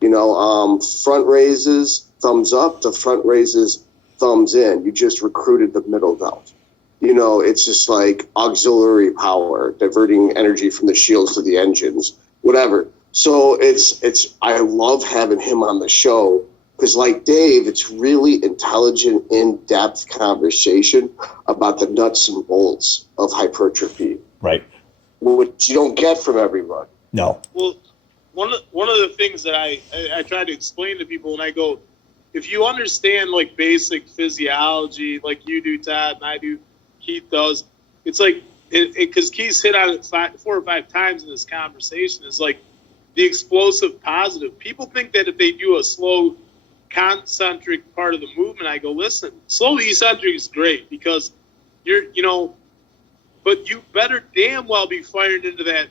You know, front raises, thumbs up, to front raises, thumbs in. You just recruited the middle belt. You know, it's just like auxiliary power, diverting energy from the shields to the engines, whatever. So I love having him on the show because, like Dave, it's really intelligent, in-depth conversation about the nuts and bolts of hypertrophy. Right. Which you don't get from everyone. No. Well, one of the things that I try to explain to people when I go, if you understand like basic physiology, like you do, Todd, and I do, Keith does, it's like, because Keith's hit on it 4 or 5 times in this conversation, is like the explosive positive. People think that if they do a slow concentric part of the movement, I go, listen, slow eccentric is great because but you better damn well be fired into that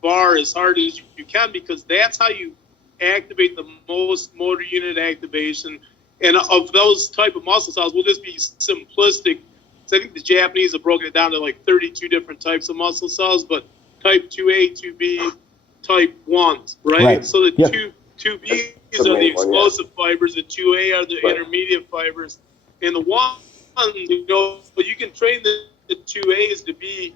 bar as hard as you can, because that's how you activate the most motor unit activation. And of those type of muscle cells, we'll just be simplistic. So I think the Japanese have broken it down to like 32 different types of muscle cells, but type 2A, 2B, type 1s, right? So the 2Bs are the explosive fibers, the 2A are the intermediate fibers, and the 1, you can train the 2As to be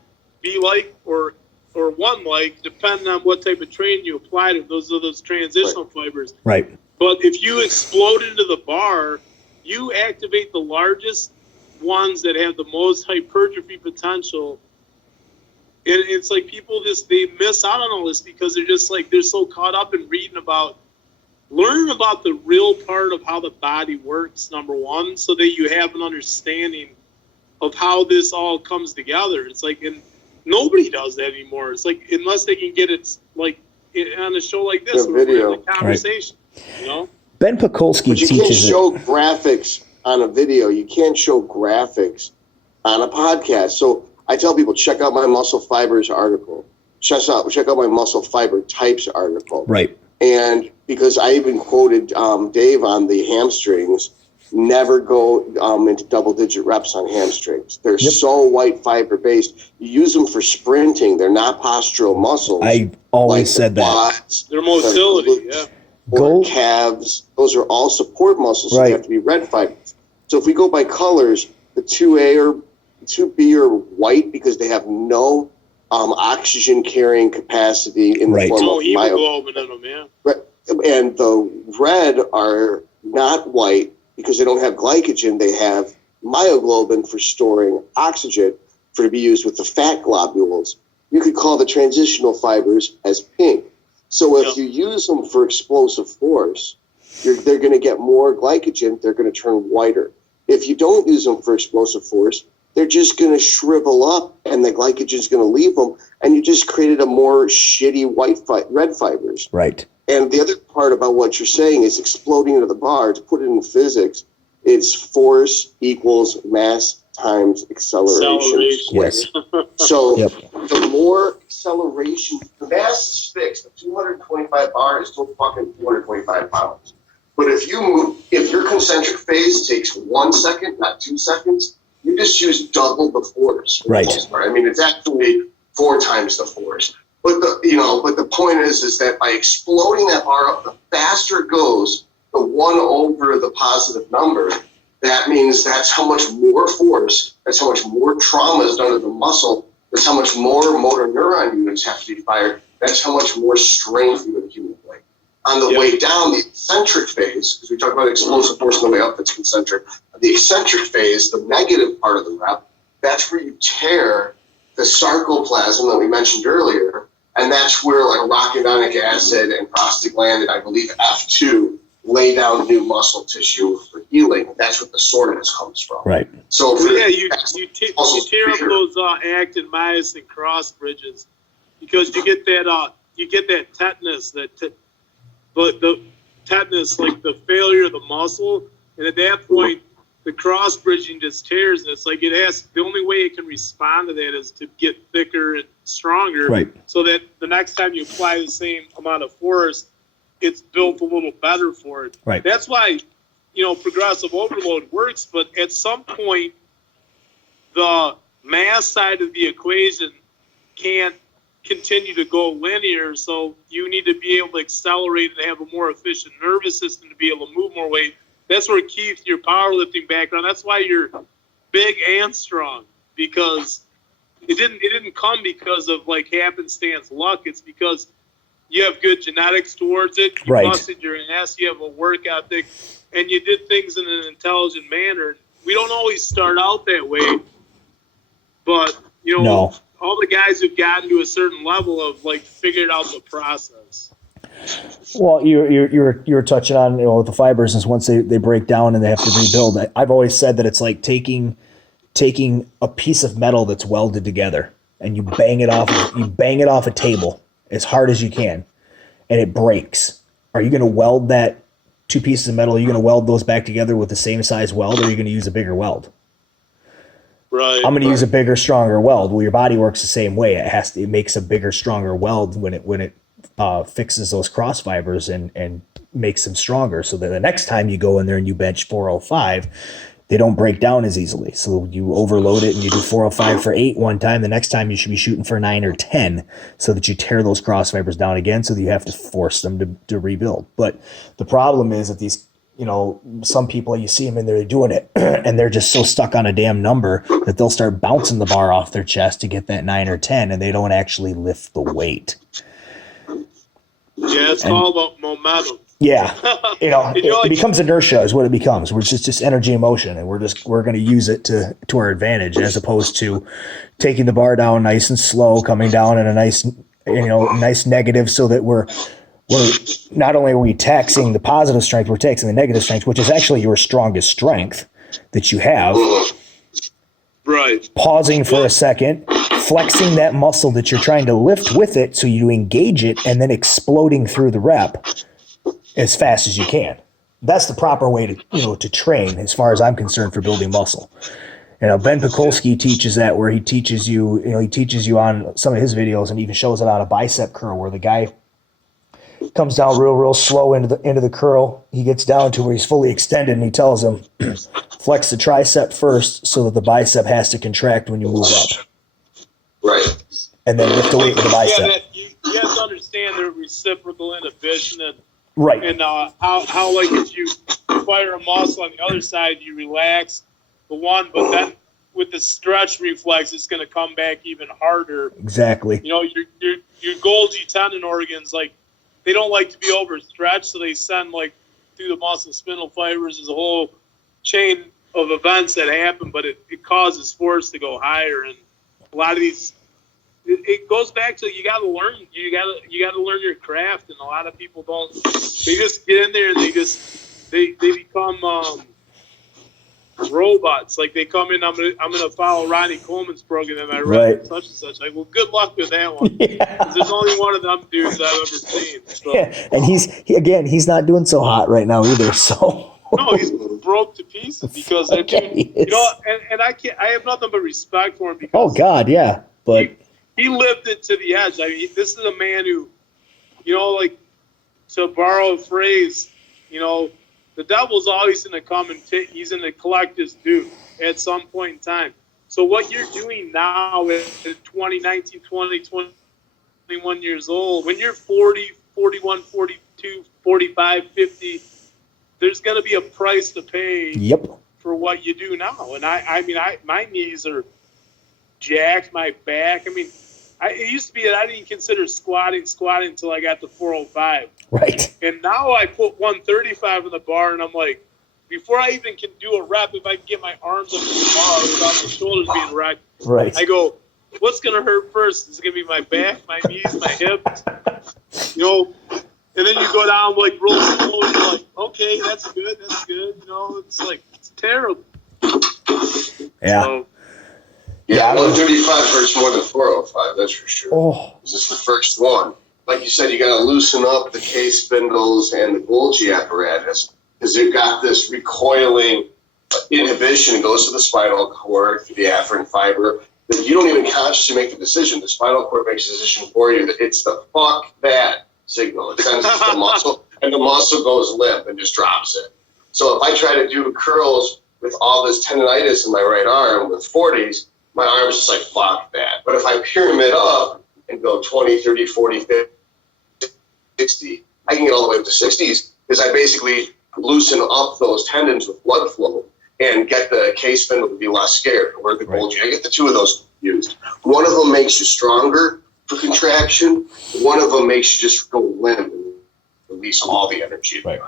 like or 1 like, depending on what type of training you apply to. Those are those transitional fibers. Right. But if you explode into the bar, you activate the largest ones that have the most hypertrophy potential. And it's like people they miss out on all this because they're just like, they're so caught up in learning about the real part of how the body works, number one, so that you have an understanding of how this all comes together. It's like, and nobody does that anymore. It's like, unless they can get it like on a show like this, video, the conversation, you know? Ben Pakulski But you teaches can't show graphics on a video. You can't show graphics on a podcast. So I tell people, check out my muscle fibers article. Check out my muscle fiber types article. Right. And because I even quoted Dave on the hamstrings, never go into double-digit reps on hamstrings. They're so white fiber-based. You use them for sprinting. They're not postural muscles. I always like said quads, They're motility, or calves. Those are all support muscles. So they have to be red fibers. So if we go by colors, the 2A or 2B are white because they have no oxygen carrying capacity in the form of hemoglobin in them, and the red are not white because they don't have glycogen. They have myoglobin for storing oxygen to be used with the fat globules. You could call the transitional fibers as pink. So if you use them for explosive force, they're going to get more glycogen. They're going to turn whiter. If you don't use them for explosive force, they're just going to shrivel up, and the glycogen is going to leave them, and you just created a more shitty red fibers. Right. And the other part about what you're saying is exploding into the bar. To put it in physics, it's force equals mass times acceleration. Yes. So the more acceleration, the mass is fixed. The 225 bar is still fucking 225 pounds. But if your concentric phase takes 1 second, not 2 seconds, you just use double the force. Right. I mean, it's actually 4 times the force. But the point is that by exploding that bar up, the faster it goes, the 1 over the positive number, that means that's how much more force, that's how much more trauma is done to the muscle, that's how much more motor neuron units have to be fired, that's how much more strength you accumulate. On the way down, the eccentric phase, because we talk about explosive force on the way up, that's concentric. The eccentric phase, the negative part of the rep, that's where you tear the sarcoplasm that we mentioned earlier, and that's where like arachidonic acid and prostaglandin, I believe F2, lay down new muscle tissue for healing. That's what the soreness comes from. Right. So you tear up those actin myosin cross bridges because you get that tetanus, but the tetanus, like the failure of the muscle, and at that point the cross bridging just tears, and it's like the only way it can respond to that is to get thicker and stronger, right? So that the next time you apply the same amount of force, it's built a little better for it. Right. That's why, progressive overload works, but at some point, the mass side of the equation can't continue to go linear, so you need to be able to accelerate and have a more efficient nervous system to be able to move more weight. That's where, Keith, your powerlifting background, that's why you're big and strong, because it didn't come because of like happenstance luck. It's because you have good genetics towards it. You busted your ass. You have a work ethic, and you did things in an intelligent manner. We don't always start out that way, but all the guys who've gotten to a certain level of like figured out the process. Well, you're touching on the fibers, and once they break down and they have to rebuild. I've always said that it's like taking a piece of metal that's welded together and you bang it off a table as hard as you can, and it breaks. Are you going to weld that 2 pieces of metal? Are you going to weld those back together with the same size weld, or are you going to use a bigger weld? Right. I'm going to use a bigger, stronger weld. Well, your body works the same way. It makes a bigger, stronger weld when it fixes those cross fibers and makes them stronger, so that the next time you go in there and you bench 405, they don't break down as easily. So you overload it and you do 405 for 8 one time. The next time you should be shooting for 9 or 10, so that you tear those cross fibers down again, so that you have to force them to rebuild. But the problem is that these, some people, you see them in there doing it and they're just so stuck on a damn number that they'll start bouncing the bar off their chest to get that 9 or 10, and they don't actually lift the weight. Yeah, it's all about momentum. Yeah, it becomes inertia is what it becomes. We're just energy and motion, and we're going to use it to our advantage, as opposed to taking the bar down nice and slow, coming down in a nice negative, so that we're not only are we taxing the positive strength, we're taxing the negative strength, which is actually your strongest strength that you have. Right. Pausing for a second, flexing that muscle that you're trying to lift with it, so you engage it, and then exploding through the rep as fast as you can. That's the proper way to train, as far as I'm concerned, for building muscle. Ben Pekulski teaches that, where he teaches you on some of his videos, and even shows it on a bicep curl, where the guy comes down real slow into the curl. He gets down to where he's fully extended, and he tells him, flex the tricep first, so that the bicep has to contract when you move up. Right. And then lift the weight with the bicep. Yeah, you have to understand the reciprocal inhibition, and right. And how like if you fire a muscle on the other side, you relax the one, but then with the stretch reflex, it's going to come back even harder. Exactly. Your Golgi tendon organs, like, they don't like to be overstretched, so they send like through the muscle spindle fibers. There's a whole chain of events that happen, but it causes force to go higher, and a lot of these it goes back to you got to learn. You got to learn your craft, and a lot of people don't. They just get in there and they become robots. Like they come in. I'm gonna follow Ronnie Coleman's program, and I read such and such. Like, well, good luck with that one. Yeah. 'Cause there's only one of them dudes I've ever seen. So. Yeah, and he's not doing so hot right now either. So no, he's broke to pieces because I mean, you know, and I have nothing but respect for him because oh God, yeah, but he lived it to the edge. I mean, this is a man who, you know, like to borrow a phrase, you know, the devil's always going to come and he's going to collect his due at some point in time. So what you're doing now at 20, 19, 20, 21 years old, when you're 40, 41, 42, 45, 50, there's going to be a price to pay for what you do now. And I mean, my knees are jacked, my back. I mean, it used to be that I didn't consider squatting until I got to 405. Right. And now I put 135 in the bar, and I'm like, before I even can do a rep, if I can get my arms up to the bar without my shoulders being wrecked, I go, what's going to hurt first? Is it going to be my back, my knees, my hips? You know, and then you go down like real slow, and you're like, okay, that's good. You know, it's like, it's terrible. Yeah. So, yeah, 135 hurts more than 405, that's for sure. Oh. This is the first one. Like you said, you got to loosen up the K spindles and the Golgi apparatus because you've got this recoiling inhibition. It goes to the spinal cord, to the afferent fiber, that you don't even consciously make the decision. The spinal cord makes the decision for you. That it's the fuck that signal. It sends it to the muscle, and the muscle goes limp and just drops it. So if I try to do curls with all this tendonitis in my right arm with 40s, my arm's just like, fuck that. But if I pyramid up and go 20, 30, 40, 50, 60, I can get all the way up to 60s because I basically loosen up those tendons with blood flow and get the K spindle to be less scared, or the Golgi. I get the two of those used. One of them makes you stronger for contraction. One of them makes you just go limp and release all the energy. Right.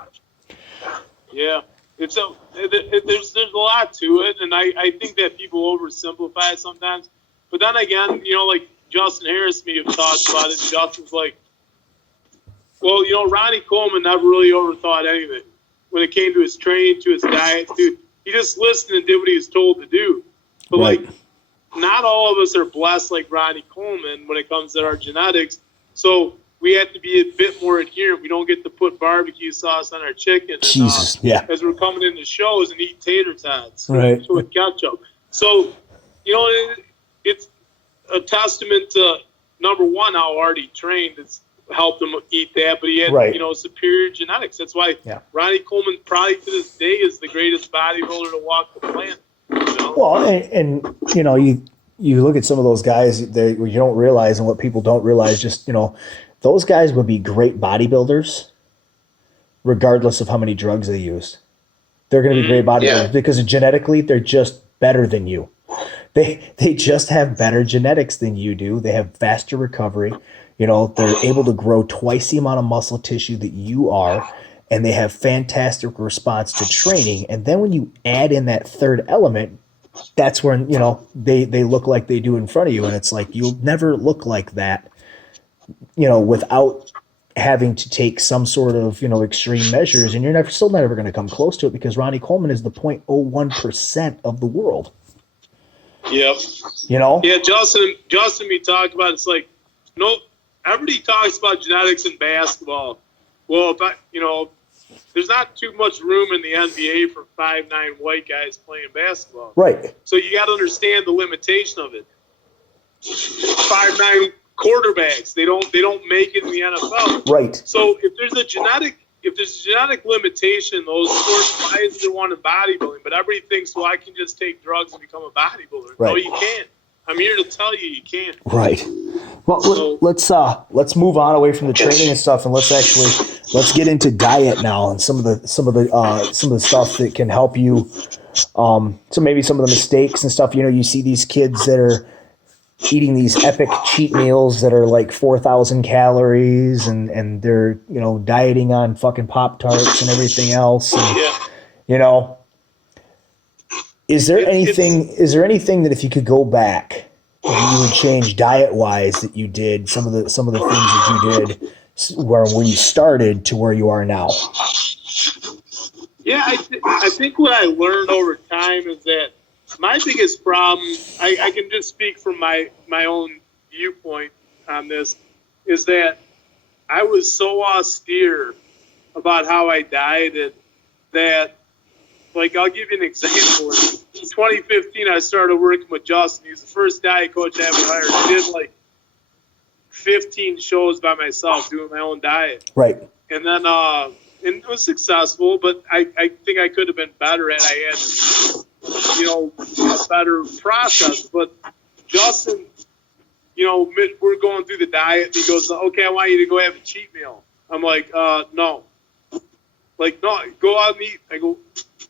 Yeah. There's a lot to it, and I think that people oversimplify it sometimes. But then again, you know, like Justin Harris may have talked about it. Justin's like, well, you know, Ronnie Coleman never really overthought anything when it came to his training, to his diet. Dude, he just listened and did what he was told to do. But like, not all of us are blessed like Ronnie Coleman when it comes to our genetics. So we have to be a bit more adherent. We don't get to put barbecue sauce on our chicken. Jesus, as we're coming into shows and eat tater tots with ketchup. So, you know, it's a testament to, number one, how hard he trained. It's helped him eat that, but he had, you know, superior genetics. That's why Ronnie Coleman probably to this day is the greatest bodybuilder to walk the planet. You know? Well, and you know, you look at some of those guys that you don't realize, and what people don't realize, just, you know, those guys would be great bodybuilders regardless of how many drugs they used. They're going to be great bodybuilders because genetically they're just better than you. They just have better genetics than you do. They have faster recovery. You know, they're able to grow twice the amount of muscle tissue that you are, and they have fantastic response to training. And then when you add in that third element, that's when, you know, they look like they do in front of you. And it's like, you'll never look like that, you know, without having to take some sort of, you know, extreme measures. And you're still never going to come close to it because Ronnie Coleman is the 0.01% of the world. Yep. You know? Yeah, Justin, we talked about, it's like, no, everybody talks about genetics in basketball. Well, but, you know, there's not too much room in the NBA for 5'9" white guys playing basketball. Right. So you got to understand the limitation of it. 5'9" quarterbacks, they don't make it in the NFL. Right. So if there's a genetic limitation, those sports, why is there one in bodybuilding? But everybody thinks, well, I can just take drugs and become a bodybuilder. Right. No, you can't. I'm here to tell you, you can't. Right. Well, let's move on away from the training and stuff, and let's get into diet now and some of the stuff that can help you. So maybe some of the mistakes and stuff. You know, you see these kids that are eating these epic cheat meals that are like 4,000 calories, and they're, you know, dieting on fucking Pop-Tarts and everything else. And, you know, is there anything that if you could go back you would change diet wise that you did, some of the things that you did when you started to where you are now? Yeah, I think what I learned over time is that my biggest problem, I can just speak from my own viewpoint on this, is that I was so austere about how I dieted that, like, I'll give you an example. In 2015, I started working with Justin. He's the first diet coach I ever hired. I did like 15 shows by myself doing my own diet. Right. And then, and it was successful, but I think I could have been better had I had, a better process. But Justin, we're going through the diet, and he goes, okay, I want you to go have a cheat meal. I'm like, no. Like, no, go out and eat. I go,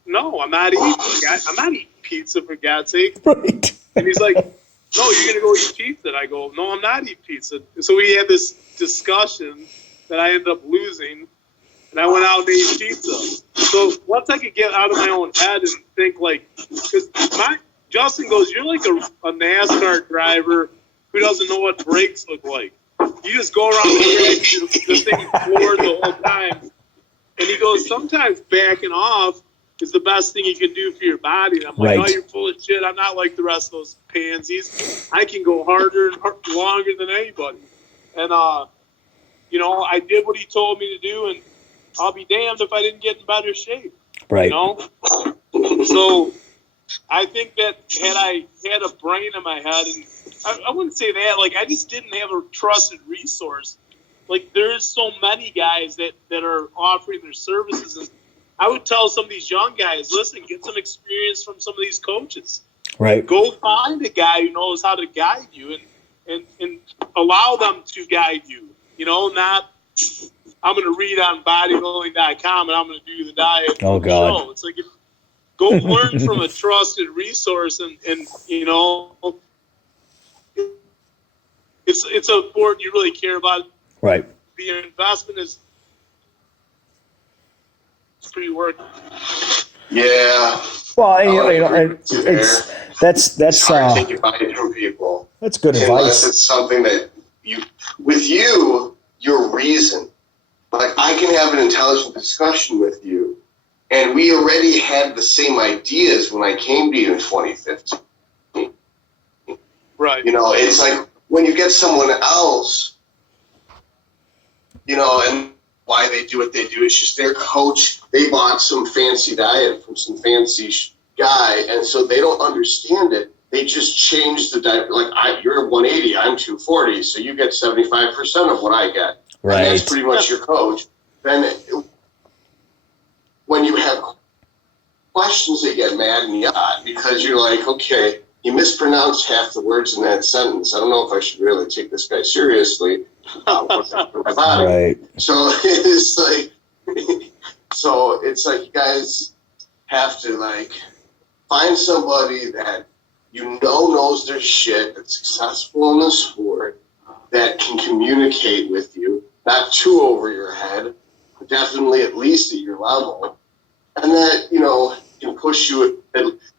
no, I'm not eating. I'm not eating pizza, for God's sake. Right. And he's like, no, you're going to go eat pizza. And I go, no, I'm not eating pizza. So we had this discussion that I ended up losing, and I went out and ate pizza. So once I could get out of my own head and think, like, because Justin goes, you're like a NASCAR driver who doesn't know what brakes look like. You just go around the thing forward the whole time. And he goes, sometimes backing off is the best thing you can do for your body. And I'm like, right. Oh, you're full of shit. I'm not like the rest of those pansies. I can go harder and longer than anybody. And, I did what he told me to do, and I'll be damned if I didn't get in better shape. Right. So I think that had I had a brain in my head, and I wouldn't say that, like, I just didn't have a trusted resource. Like, there's so many guys that are offering their services, and I would tell some of these young guys, listen, get some experience from some of these coaches. Right. Go find a guy who knows how to guide you and allow them to guide you. Not I'm going to read on bodybuilding.com and I'm going to do the diet. Oh, God. Show. It's like, go learn from a trusted resource, and it's important you really care about it. Right. The investment is pretty worth it. Yeah. Well, that's hard to take advice from people. That's good Unless advice. it's something that your reason. Like, I can have an intelligent discussion with you, and we already had the same ideas when I came to you in 2015. Right. It's like when you get someone else, and why they do what they do, it's just their coach, they bought some fancy diet from some fancy guy, and so they don't understand it. They just change the diet. Like, you're 180, I'm 240, so you get 75% of what I get. Right. And that's pretty much your coach. Then when you have questions, they get mad and yacht because you're like, okay, you mispronounced half the words in that sentence. I don't know if I should really take this guy seriously. What's up for my body? Right. So it's like you guys have to, like, find somebody that knows their shit, that's successful in the sport, that can communicate with you, not too over your head, but definitely at least at your level, and that can push you.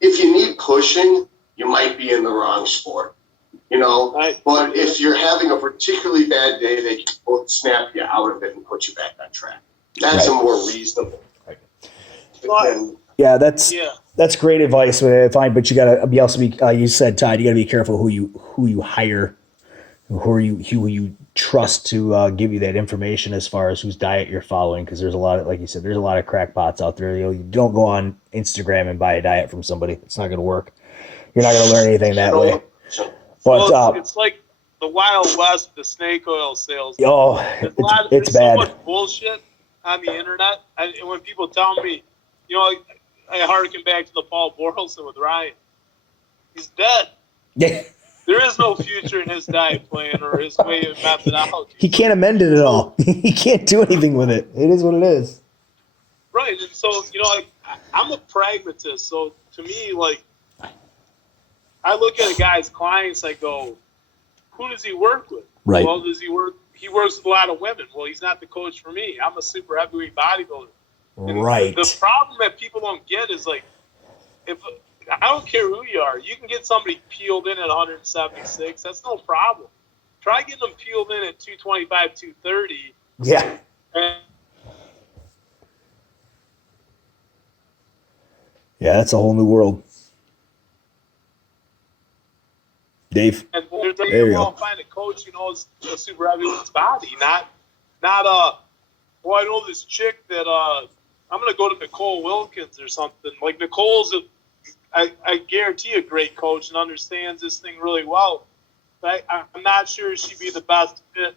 If you need pushing, you might be in the wrong sport, Right. But if you're having a particularly bad day, they can both snap you out of it and put you back on track. That's Right. a more reasonable. Right. Than, Yeah, that's great advice. Fine, but you gotta you said, Todd, you gotta be careful who you hire, who you trust to give you that information as far as whose diet you're following, because there's a lot of, like you said, there's a lot of crackpots out there. You don't go on Instagram and buy a diet from somebody. It's not gonna work. You're not gonna learn anything that way. But it's like the Wild West, the snake oil sales. It's there's bad. so much bullshit on the internet, and when people tell me, I harken back to the Paul Borelson with Ryan. He's dead. Yeah. There is no future in his diet plan or his way of methodology. He can't amend it at all. He can't do anything with it. It is what it is. Right, and so I'm a pragmatist. So to me, like, I look at a guy's clients, I go, who does he work with? Right. Well, does he work? He works with a lot of women. Well, he's not the coach for me. I'm a super heavyweight bodybuilder. And right. The problem that people don't get is, like, if I don't care who you are. You can get somebody peeled in at 176. That's no problem. Try getting them peeled in at 225, 230. Yeah. And Yeah, that's a whole new world. Dave. And There you go. find a coach who knows a super heavyweight's body, not well, I know this chick that I'm gonna go to Nicole Wilkins or something. Like Nicole's I guarantee a great coach and understands this thing really well. But I'm not sure she'd be the best fit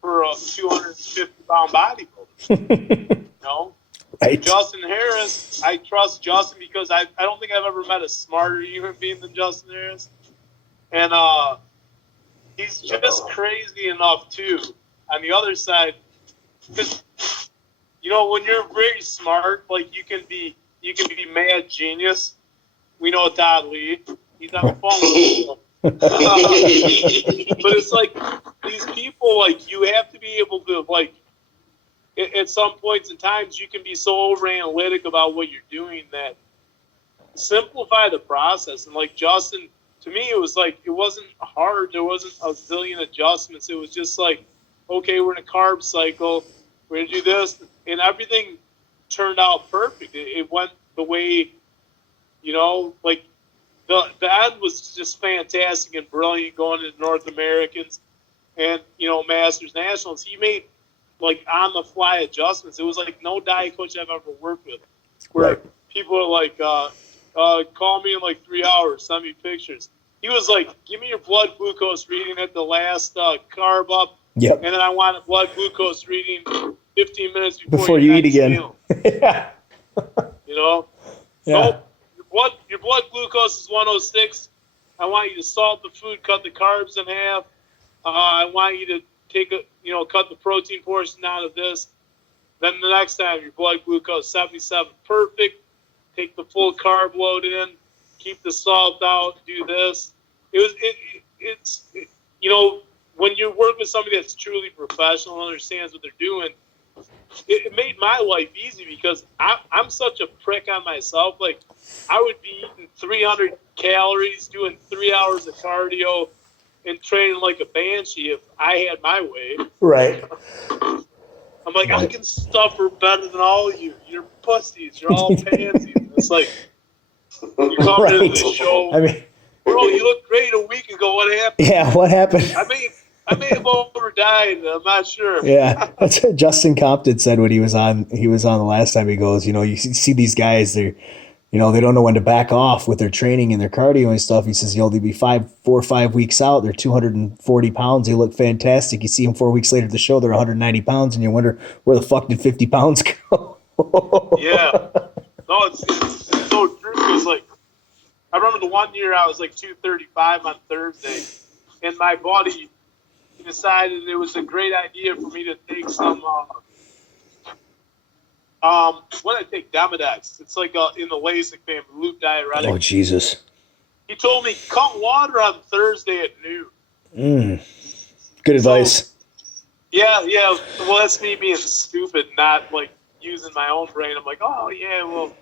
for a 250-pound bodybuilder. You know? Right. Justin Harris, I trust Justin because I don't think I've ever met a smarter human being than Justin Harris. And he's just crazy enough, too, on the other side. Because, you know, when you're very smart, like, you can be mad genius. We know Toddlee. He's on the phone. But it's like these people, like, you have to be able to, like, at some points in times, you can be so over-analytic about what you're doing that simplify the process. And, like, Justin, to me, it was like, it wasn't hard. There wasn't a zillion adjustments. It was just like, okay, we're in a carb cycle. We're going to do this. And everything turned out perfect. It went the way, you know, like, the end was just fantastic and brilliant going into North Americans and, you know, Masters Nationals. He made, like, on-the-fly adjustments. It was like no diet coach I've ever worked with where people are like, call me in like 3 hours, send me pictures. He was like, give me your blood glucose reading at the last carb up, Yep. and then I want a blood glucose reading 15 minutes before you eat again. Yeah. You know? Yeah. So your blood glucose is 106. I want you to salt the food, cut the carbs in half. I want you to cut the protein portion out of this. Then the next time, your blood glucose 77, perfect. Take the full carb load in, keep the salt out, do this. It's you know, when you work with somebody that's truly professional and understands what they're doing, it made my life easy because I'm such a prick on myself. Like, I would be eating 300 calories, doing 3 hours of cardio, and training like a banshee if I had my way. Right. I'm like, I can suffer better than all of you. You're pussies. You're all pansies. It's like, you come into the show. I mean, bro, you looked great a week ago. What happened? Yeah, what happened? I may have over died. I'm not sure. Yeah, that's what Justin Compton said when he was on. He was on the last time. He goes, you know, you see these guys, they're, you know, they don't know when to back off with their training and their cardio and stuff. He says, you know, they'll be 4 or 5 weeks out. They're 240 pounds. They look fantastic. You see them 4 weeks later at the show, they're 190 pounds, and you wonder where the fuck did 50 pounds go? Yeah. No, it's so true. It's like, I remember the one year I was like 235 on Thursday, and my body decided it was a great idea for me to take some, what did I take? Demodex. It's like in the Lasik family, loop diuretic. Oh, Jesus. He told me, cut water on Thursday at noon. Good advice. Yeah. Well, that's me being stupid, not like using my own brain. I'm like, oh, yeah, well,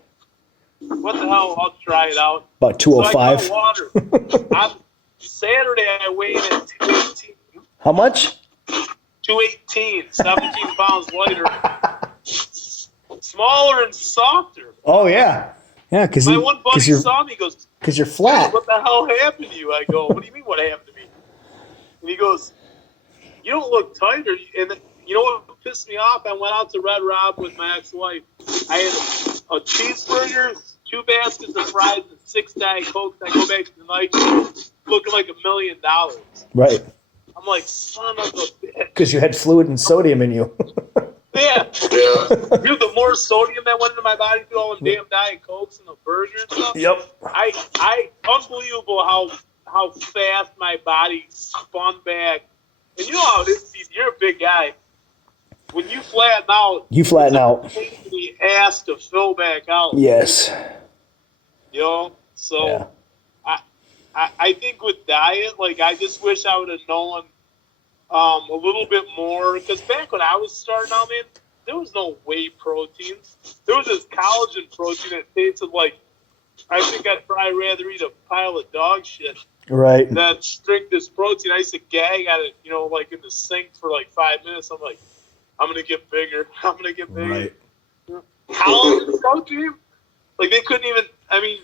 what the hell? I'll try it out. About 205. So I cut water. On Saturday, I weighed at 218. How much? 218, 17 pounds lighter. Smaller and softer. Oh, yeah. Yeah, because my one buddy saw me, he goes, because you're flat. What the hell happened to you? I go, what do you mean what happened to me? And he goes, you don't look tighter. And you know what pissed me off? I went out to Red Rob with my ex-wife. I had a cheeseburger, 2 baskets of fries, and 6 Diet Cokes. I go back to the night looking like $1 million. Right. I'm like, son of a bitch. Because you had fluid and sodium in you. Yeah. Dude, the more sodium that went into my body through all the damn Diet Cokes and the burger and stuff. Yep. I unbelievable how fast my body spun back. And you know how it is, you're a big guy. When you flatten out, You flatten out. it's a pain in the ass to fill back out. Yes. You know? So Yeah. I think with diet, like, I just wish I would have known a little bit more. Because back when I was starting out, man, there was no whey proteins. There was this collagen protein that tasted like I think I'd probably rather eat a pile of dog shit Right. than drink this protein. I used to gag at it, like in the sink for like 5 minutes. I'm like, I'm gonna get bigger. I'm gonna get bigger. Right. How long is protein? Like they couldn't even. I mean,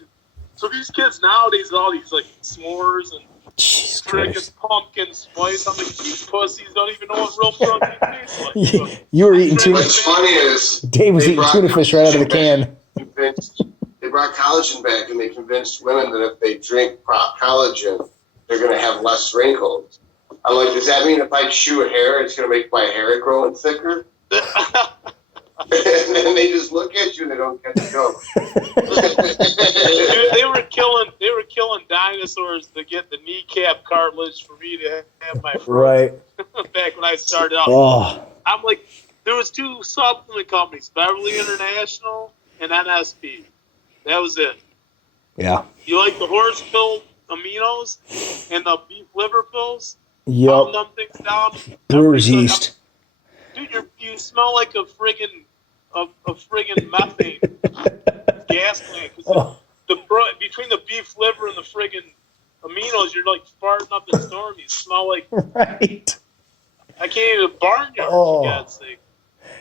so these kids nowadays, all these like s'mores and Jesus freaking Christ. pumpkin spice. I'm like, these pussies don't even know what real protein tastes like. You were eating tuna. What's funny is Dave was they eating brought tuna fish right out of the collagen can. they brought collagen back, and they convinced women that if they drink prop collagen, they're going to have less wrinkles. I'm like, does that mean if I chew a hair, it's going to make my hair growing thicker? And then they just look at you and they don't get the joke. Dude, they were killing dinosaurs to get the kneecap cartilage for me to have my front. Right. Back when I started out. Oh. I'm like, there was 2 supplement companies, Beverly International and NSP. That was it. Yeah. You like the horse pill aminos and the beef liver pills? Yep. Pound them things down. Brewer's yeast. Dude, you smell like a friggin' methane gas plant. Oh. Between the beef liver and the friggin' aminos, you're like farting up the storm. You smell like Right. I can't even barnyard. Oh. For God's sake.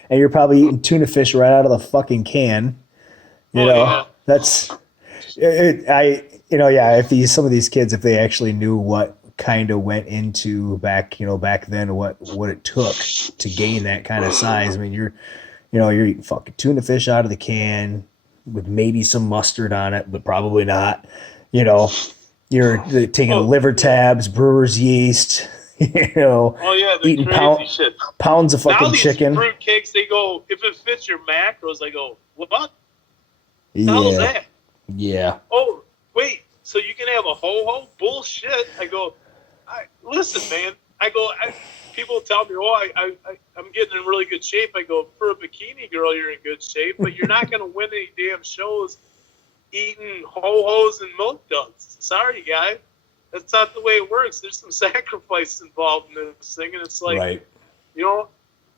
And you're probably eating tuna fish right out of the fucking can. You know, yeah. that's if some of these kids, if they actually knew what kind of went into back then, what it took to gain that kind of size. I mean, you're eating fucking tuna fish out of the can with maybe some mustard on it, but probably not. You're taking liver tabs, brewer's yeast, Oh yeah, the eating crazy shit. pounds of fucking Now these chicken. fruit cakes, they go, if it fits your macros, I go, what? Yeah. The hell's that? Yeah. Oh, wait, so you can have a ho-ho? Bullshit. I go, listen, man. People tell me, I'm getting in really good shape. I go, for a bikini girl, you're in good shape, but you're not going to win any damn shows eating ho-hos and milk duds. Sorry, guy. That's not the way it works. There's some sacrifice involved in this thing, and it's like, Right.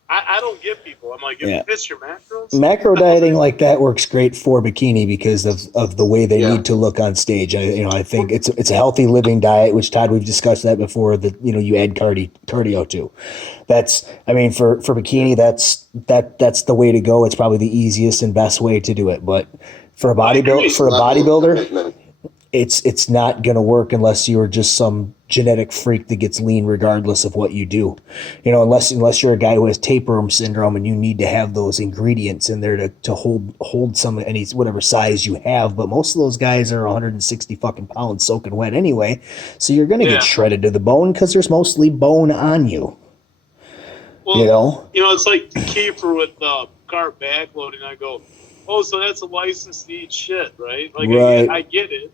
I don't get people. I'm like, if it fits your macros. Macro dieting like that works great for bikini because of the way they need to look on stage. I think it's a healthy living diet, which Todd, we've discussed that before, that you add cardio to. For bikini, that's the way to go. It's probably the easiest and best way to do it. But for a bodybuilder, it's not going to work unless you're just some genetic freak that gets lean regardless of what you do. Unless you're a guy who has tapeworm syndrome and you need to have those ingredients in there to hold whatever size you have. But most of those guys are 160 fucking pounds soaking wet anyway. So you're going to get shredded to the bone because there's mostly bone on you. Well, it's like the keeper with carb backloading. I go, oh, so that's a license to eat shit, right? Like, right. I get it.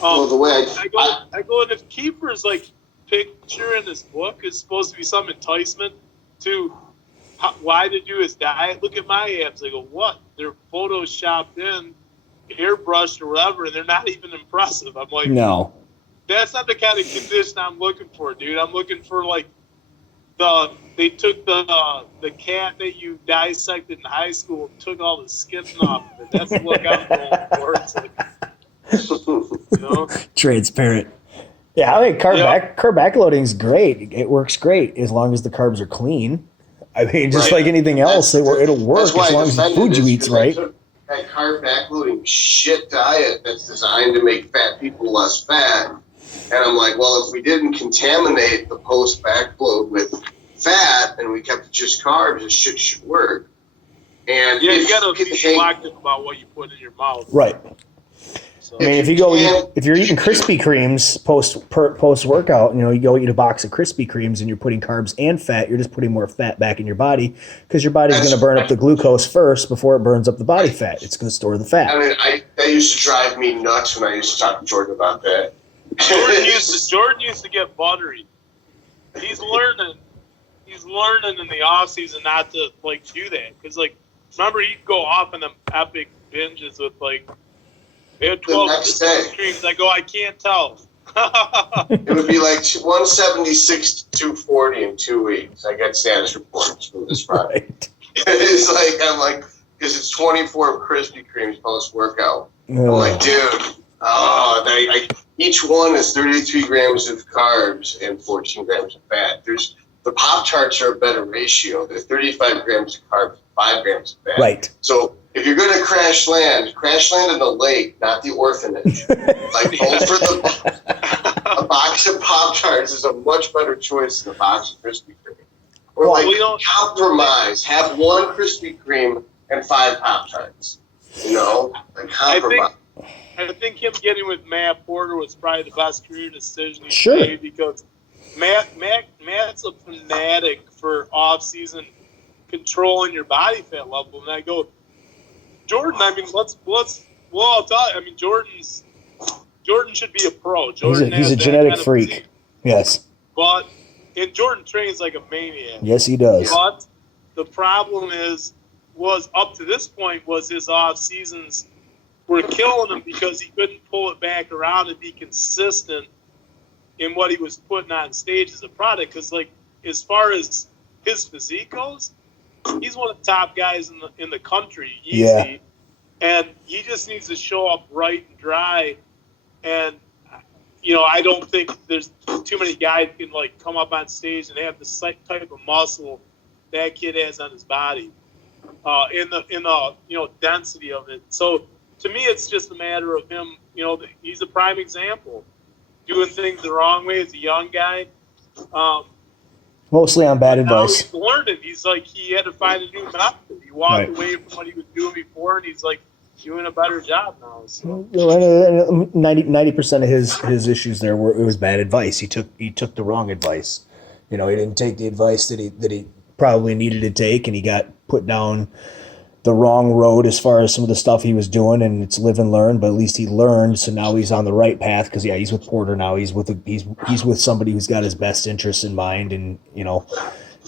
The way I go, and if Keeper's picture in this book is supposed to be some enticement to why to do his diet, look at my abs. I go, what? They're photoshopped in, airbrushed or whatever, and they're not even impressive. I'm like, no, that's not the kind of condition I'm looking for, dude. I'm looking for they took the cat that you dissected in high school and took all the skin off of it. That's the look I'm going for. It's like, transparent. Yeah, carb backloading is great. It works great as long as the carbs are clean. Just like anything else, it'll work as long as the food you eat's right. That carb backloading shit diet that's designed to make fat people less fat. And I'm like, well, if we didn't contaminate the post backload with fat and we kept it just carbs, this shit should work. And you got to be selective about what you put in your mouth. Right. If you're eating Krispy Kremes post workout, you go eat a box of Krispy Kremes and you're putting carbs and fat, you're just putting more fat back in your body because your body's going to burn up the glucose first before it burns up the body fat. It's going to store the fat. That used to drive me nuts when I used to talk to Jordan about that. Jordan used to get buttery. He's learning in the off season not to do that because remember he'd go off in them epic binges with they had 12 creams. I go, I can't tell. It would be 176 to 240 in 2 weeks. I got status reports from this Friday. Right. It's because it's 24 Krispy Kremes post workout. I'm like, dude, each one is 33 grams of carbs and 14 grams of fat. The Pop-Tarts are a better ratio. They're 35 grams of carbs, 5 grams of fat. Right. So if you're going to crash land in the lake, not the orphanage. Like, go for a box of Pop-Tarts is a much better choice than a box of Krispy Kreme. Or compromise. Have one Krispy Kreme and 5 Pop-Tarts. Like compromise. I think him getting with Matt Porter was probably the best career decision he made, because Matt's a fanatic for off-season controlling your body fat level. And I go, Jordan, I mean, I'll tell you, I mean, Jordan should be a pro. He's a genetic freak. Yes. And Jordan trains like a maniac. Yes, he does. But the problem was up to this point was his off seasons were killing him because he couldn't pull it back around and be consistent in what he was putting on stage as a product. Because, like, as far as his physique goes, he's one of the top guys in the country, easy. Yeah. And he just needs to show up right and dry. And, I don't think there's too many guys who can, like, come up on stage and have the type of muscle that kid has on his body, in the density of it. So, to me, it's just a matter of him, he's a prime example. Doing things the wrong way as a young guy. Mostly on bad advice. He's learned it. He's like, he had to find a new method. He walked away from what he was doing before, and he's like doing a better job now. So. 90% of his issues there it was bad advice. He took the wrong advice. He didn't take the advice that he probably needed to take, and he got put down the wrong road as far as some of the stuff he was doing, and it's live and learn, but at least he learned. So now he's on the right path, because he's with Porter now. He's with somebody who's got his best interests in mind, and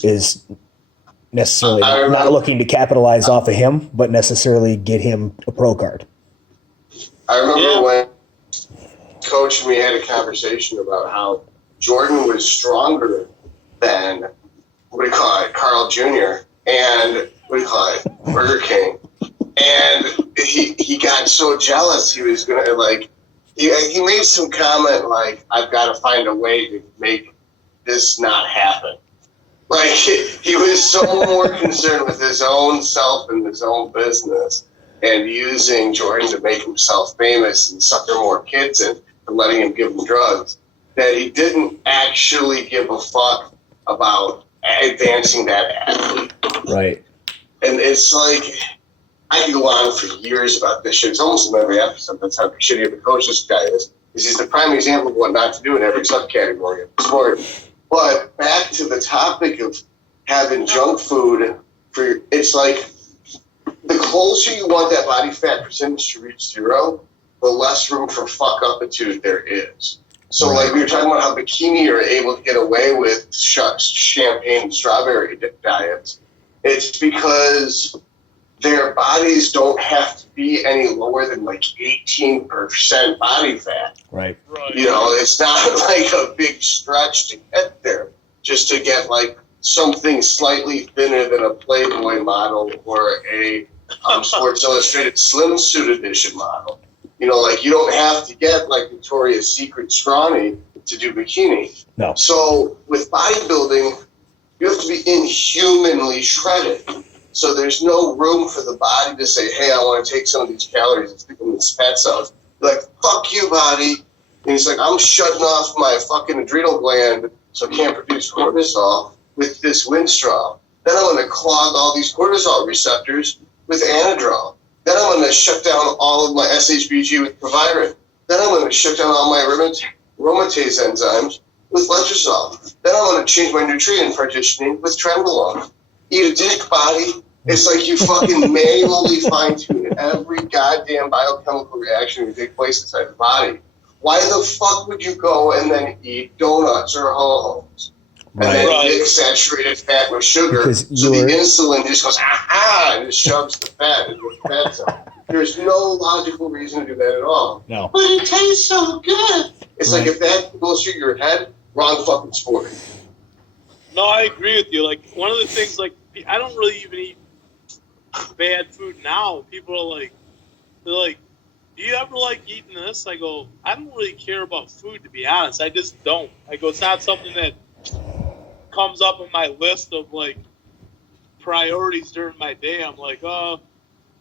is necessarily not looking to capitalize off of him, but necessarily get him a pro card. I remember when Coach and me had a conversation about how Jordan was stronger than Carl Jr. and Burger King, and he got so jealous he was gonna he made some comment like, I've got to find a way to make this not happen. Like, he was so more concerned with his own self and his own business and using Jordan to make himself famous and sucker more kids in and letting him give them drugs, that he didn't actually give a fuck about advancing that athlete. Right. And it's like, I could go on for years about this shit. It's almost in every episode. That's how shitty of a coach this guy is. He's the prime example of what not to do in every subcategory of the sport. But back to the topic of having junk food, it's like, the closer you want that body fat percentage to reach 0, the less room for fuck-upitude there is. So, like, we were talking about how bikini are able to get away with champagne and strawberry diets. It's because their bodies don't have to be any lower than, like, 18% body fat. Right. It's not like a big stretch to get there, just to get, like, something slightly thinner than a Playboy model or a Sports Illustrated Slim Suit Edition model. You don't have to get, like, Victoria's Secret scrawny to do bikini. No. So with bodybuilding, you have to be inhumanly shredded. So there's no room for the body to say, hey, I want to take some of these calories and stick them in this fat cells. You're like, fuck you, body. And he's like, I'm shutting off my fucking adrenal gland so I can't produce cortisol with this Winstrol. Then I'm going to clog all these cortisol receptors with Anadrol. Then I'm going to shut down all of my SHBG with Proviron. Then I'm going to shut down all my aromatase enzymes with Letrozole. Then I'm going to change my nutrient partitioning with Trenbolone. Eat a dick, body. It's like you fucking manually fine-tune every goddamn biochemical reaction that takes place inside the body. Why the fuck would you go and then eat donuts or Ho-Hos? And then mix saturated fat with sugar, so the insulin just goes, and just shoves the fat into the fat cell. There's no logical reason to do that at all. No. But it tastes so good. It's like, if that goes through your head, wrong fucking sport. No, I agree with you. Like, one of the things, like, I don't really even eat bad food now. People are like, do do you ever like eating this? I go, I don't really care about food, to be honest. I just don't. I go, it's not something that comes up on my list of, like, priorities during my day. I'm like, oh,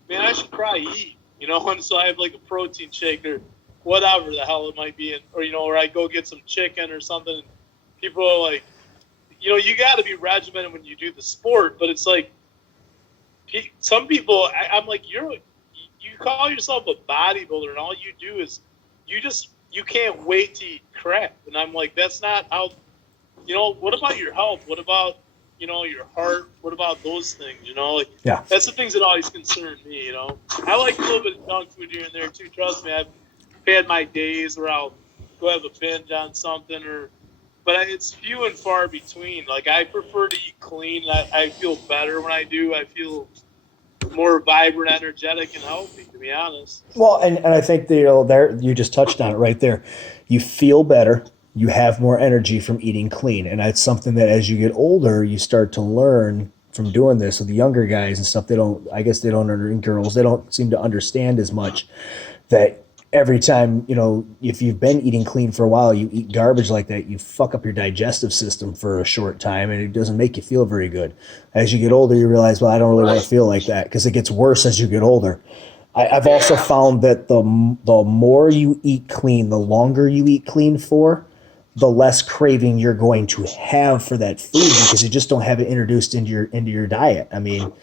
man, I should probably eat, you know? And so I have, like, a protein shake or whatever the hell it might be. Or, you know, or I go get some chicken or something. And people are like, you know, you got to be regimented when you do the sport. But it's like, some people, I'm like, you call yourself a bodybuilder, and all you do is you can't wait to eat crap. And I'm like, that's not how, you know, what about your health? What about, you know, your heart? What about those things, you know? Like, Yeah. That's the things that always concern me, you know? I like a little bit of junk food here and there, too. Trust me, I've had my days where I'll go have a binge on something, but it's few and far between. Like, I prefer to eat clean. I feel better when I do. I feel more vibrant, energetic, and healthy, to be honest. Well, and I think that, you know, there you just touched on it right there. You feel better. You have more energy from eating clean, and that's something that as you get older, you start to learn from doing this. with the younger guys and stuff, and girls, they don't seem to understand as much that every time, you know, if you've been eating clean for a while, you eat garbage like that, you fuck up your digestive system for a short time, and it doesn't make you feel very good. As you get older, you realize, well, I don't really want to feel like that, because it gets worse as you get older. I've also found that the more you eat clean, the longer you eat clean for, the less craving you're going to have for that food, because you just don't have it introduced into your diet. I mean,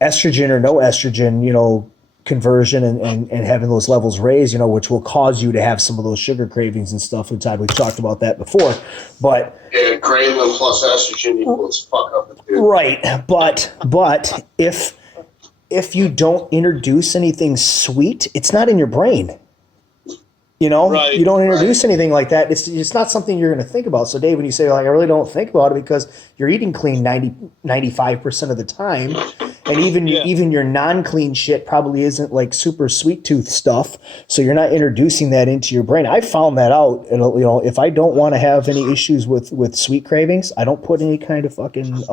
estrogen or no estrogen, you know, conversion and having those levels raised, you know, which will cause you to have some of those sugar cravings and stuff. And Todd, we've talked about that before, but yeah, craving plus estrogen equals fuck up the dude. Right, but if you don't introduce anything sweet, it's not in your brain. You know, Right. You don't introduce anything like that. It's not something you're going to think about. So, Dave, when you say, like, I really don't think about it because you're eating clean 95% of the time, and even your non-clean shit probably isn't like super sweet tooth stuff. So you're not introducing that into your brain. I found that out. And, you know, if I don't want to have any issues with sweet cravings, I don't put any kind of fucking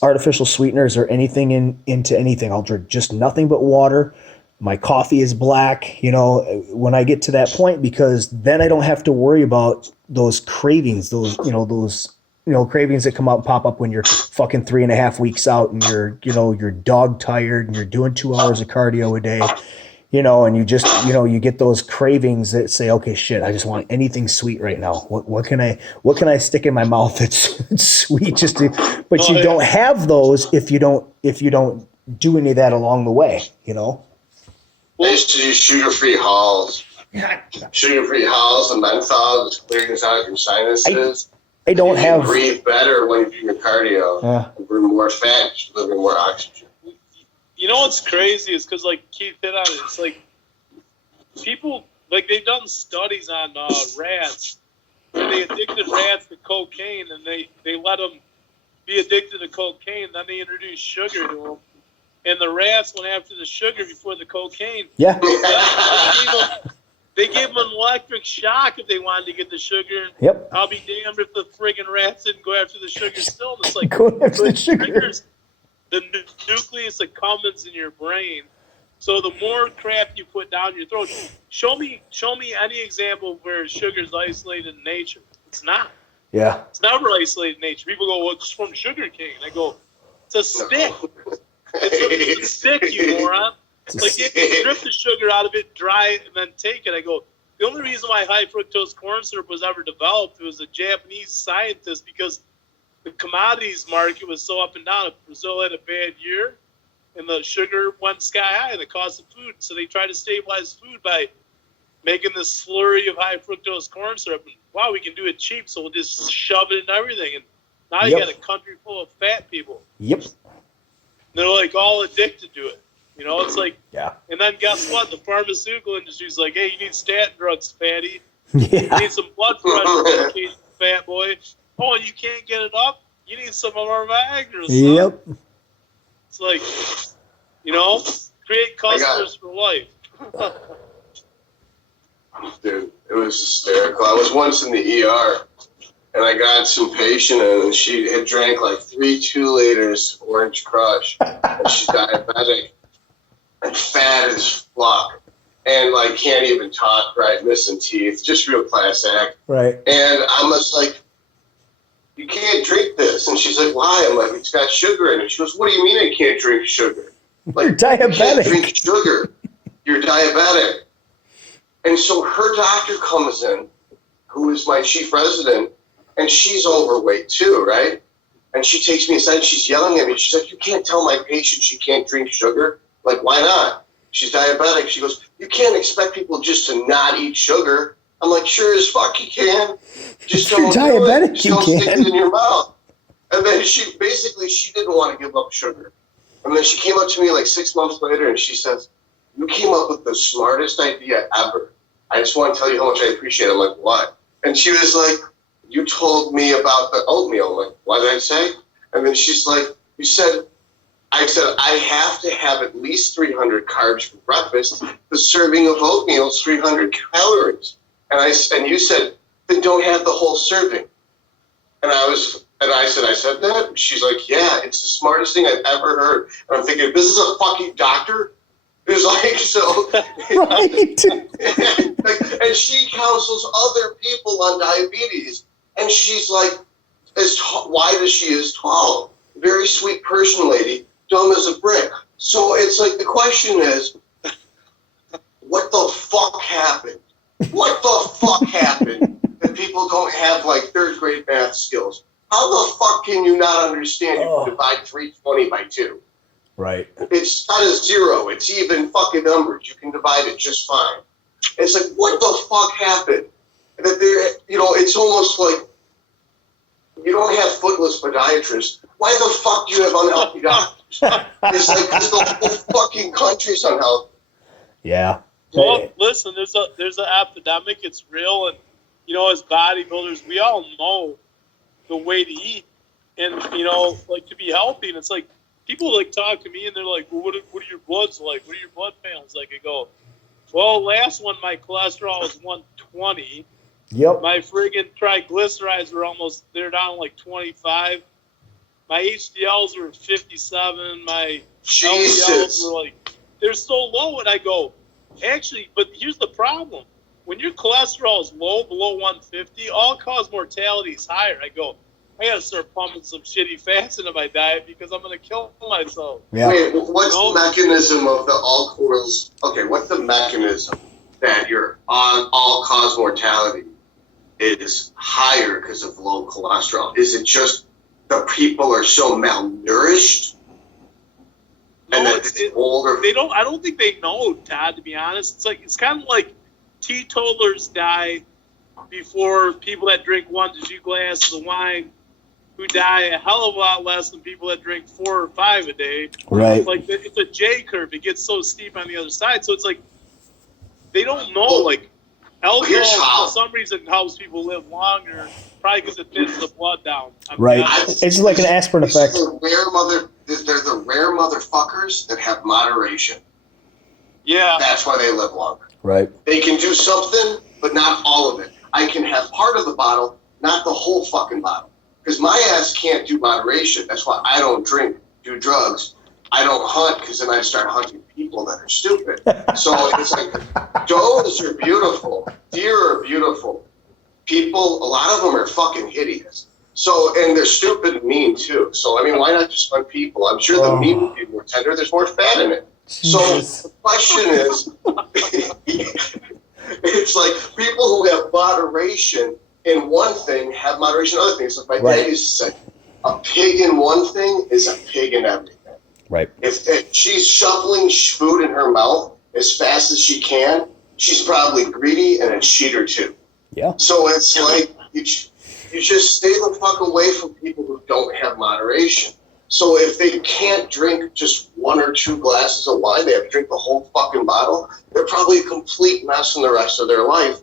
artificial sweeteners or anything into anything. I'll drink just nothing but water. My coffee is black, you know, when I get to that point, because then I don't have to worry about those cravings, those cravings that come out and pop up when you're fucking 3.5 weeks out and you're dog tired and you're doing 2 hours of cardio a day, you know, and you just, you know, you get those cravings that say, okay, shit, I just want anything sweet right now. What can I stick in my mouth that's sweet but you don't have those if you don't do any of that along the way, you know? I used to do sugar-free halls. Sugar-free halls and menthol just clears out your sinuses. I don't have. Breathe better when you do your cardio. Yeah. You burn more fat, you deliver more oxygen. You know what's crazy is because, like, Keith hit on it. It's like people, like, they've done studies on rats. And they addicted rats to cocaine, and they let them be addicted to cocaine. Then they introduced sugar to them. And the rats went after the sugar before the cocaine. Yeah. They gave them an electric shock if they wanted to get the sugar. Yep. I'll be damned if the friggin' rats didn't go after the sugar still. And it's like, Go after the it sugar. triggers the nucleus accumbens in your brain. So the more crap you put down your throat, show me any example where sugar's isolated in nature. It's not. Yeah. It's never isolated in nature. People go, well, it's from sugar cane. I go, it's a stick. It's a stick, you moron. Like, you can strip the sugar out of it, dry it, and then take it. I go, the only reason why high fructose corn syrup was ever developed was a Japanese scientist, because the commodities market was so up and down. If Brazil had a bad year and the sugar went sky high and the cost of food, so they tried to stabilize food by making this slurry of high fructose corn syrup. And, wow, we can do it cheap, so we'll just shove it in everything. And now you got a country full of fat people. Yep. They're like all addicted to it. You know, it's like, yeah. And then guess what? The pharmaceutical industry's like, hey, you need statin drugs, fatty. Yeah. You need some blood pressure medication, fat boy. Oh, and you can't get it up? You need some of our Viagra. Yep. It's like, you know, create customers for life. Dude, it was hysterical. I was once in the ER, and I got some patient, and she had drank like 3 2-liters Orange Crush, and she's diabetic. and fat as fuck, and like can't even talk right, missing teeth, just real class act. Right. And I'm just like, you can't drink this. And she's like, why? I'm like, it's got sugar in it. She goes, what do you mean I can't drink sugar? Like, You're diabetic. You can't drink sugar. You're diabetic. And so her doctor comes in, who is my chief resident, and she's overweight too, right? And she takes me aside and she's yelling at me. She's like, you can't tell my patient she can't drink sugar. Like, why not? She's diabetic. She goes, you can't expect people just to not eat sugar. I'm like, sure as fuck you can. Just If you're don't do diabetic, it. Just you don't stick can. it in your mouth. And then she didn't want to give up sugar. And then she came up to me like 6 months later and she says, you came up with the smartest idea ever. I just want to tell you how much I appreciate it. I'm like, what? And she was like, you told me about the oatmeal. I'm like, what did I say? And then she's like, I said, I have to have at least 300 carbs for breakfast. The serving of oatmeal is 300 calories. And you said, then don't have the whole serving. And I said that? She's like, yeah, it's the smartest thing I've ever heard. And I'm thinking, this is a fucking doctor? Who's like, so. Right. And she counsels other people on diabetes. And she's like, as wide as she is tall. Very sweet person, lady. Dumb as a brick. So it's like, the question is, what the fuck happened? What the fuck happened that people don't have like third grade math skills? How the fuck can you not understand you can divide 320 by 2? Right. It's not a zero. It's even fucking numbers. You can divide it just fine. It's like, what the fuck happened? That it's almost like you don't have footless podiatrists. Why the fuck do you have unhealthy doctors? It's like, because the whole fucking country's unhealthy. Yeah. Well, listen, there's an epidemic. It's real, and as bodybuilders, we all know the way to eat, and like to be healthy. And it's like people like talk to me, and they're like, "Well, what are your bloods like? What are your blood panels like?" I go, "Well, last one, my cholesterol was 120. Yep. My friggin' triglycerides were they're down like 25. My HDLs were 57. My Jesus. LDLs were like, they're so low." And I go, actually, but here's the problem. When your cholesterol is low, below 150, all-cause mortality is higher. I go, I got to start pumping some shitty fats into my diet because I'm going to kill myself. Yeah. Wait, what's the mechanism of the all-cause? Okay, what's the mechanism that your all-cause mortality is higher because of low cholesterol? Is it just the people are so malnourished? No, and that it's older? I don't think they know, Todd, to be honest. It's kind of like teetotalers die before people that drink 1 to 2 glasses of wine, who die a hell of a lot less than people that drink 4 or 5 a day. Right. Like, it's a J curve. It gets so steep on the other side. So it's like, they don't know, like, alcohol for some reason helps people live longer, probably because it thins the blood down. Right. It's like an aspirin effect. They're the rare motherfuckers that have moderation. Yeah. That's why they live longer. Right. They can do something, but not all of it. I can have part of the bottle, not the whole fucking bottle. Because my ass can't do moderation. That's why I don't do drugs. I don't hunt, because then I start hunting people that are stupid. So it's like, does are beautiful. Deer are beautiful. People, a lot of them are fucking hideous. So, and they're stupid and mean too. So, I mean, why not just hunt people? I'm sure the meat would be more tender. There's more fat in it. Jesus. So the question is, it's like people who have moderation in one thing have moderation in other things. Like my dad used to say, a pig in one thing is a pig in everything. Right. If she's shoveling food in her mouth as fast as she can, she's probably greedy and a cheater too. Yeah. So it's like you just stay the fuck away from people who don't have moderation. So if they can't drink just 1 or 2 glasses of wine, they have to drink the whole fucking bottle. They're probably a complete mess in the rest of their life.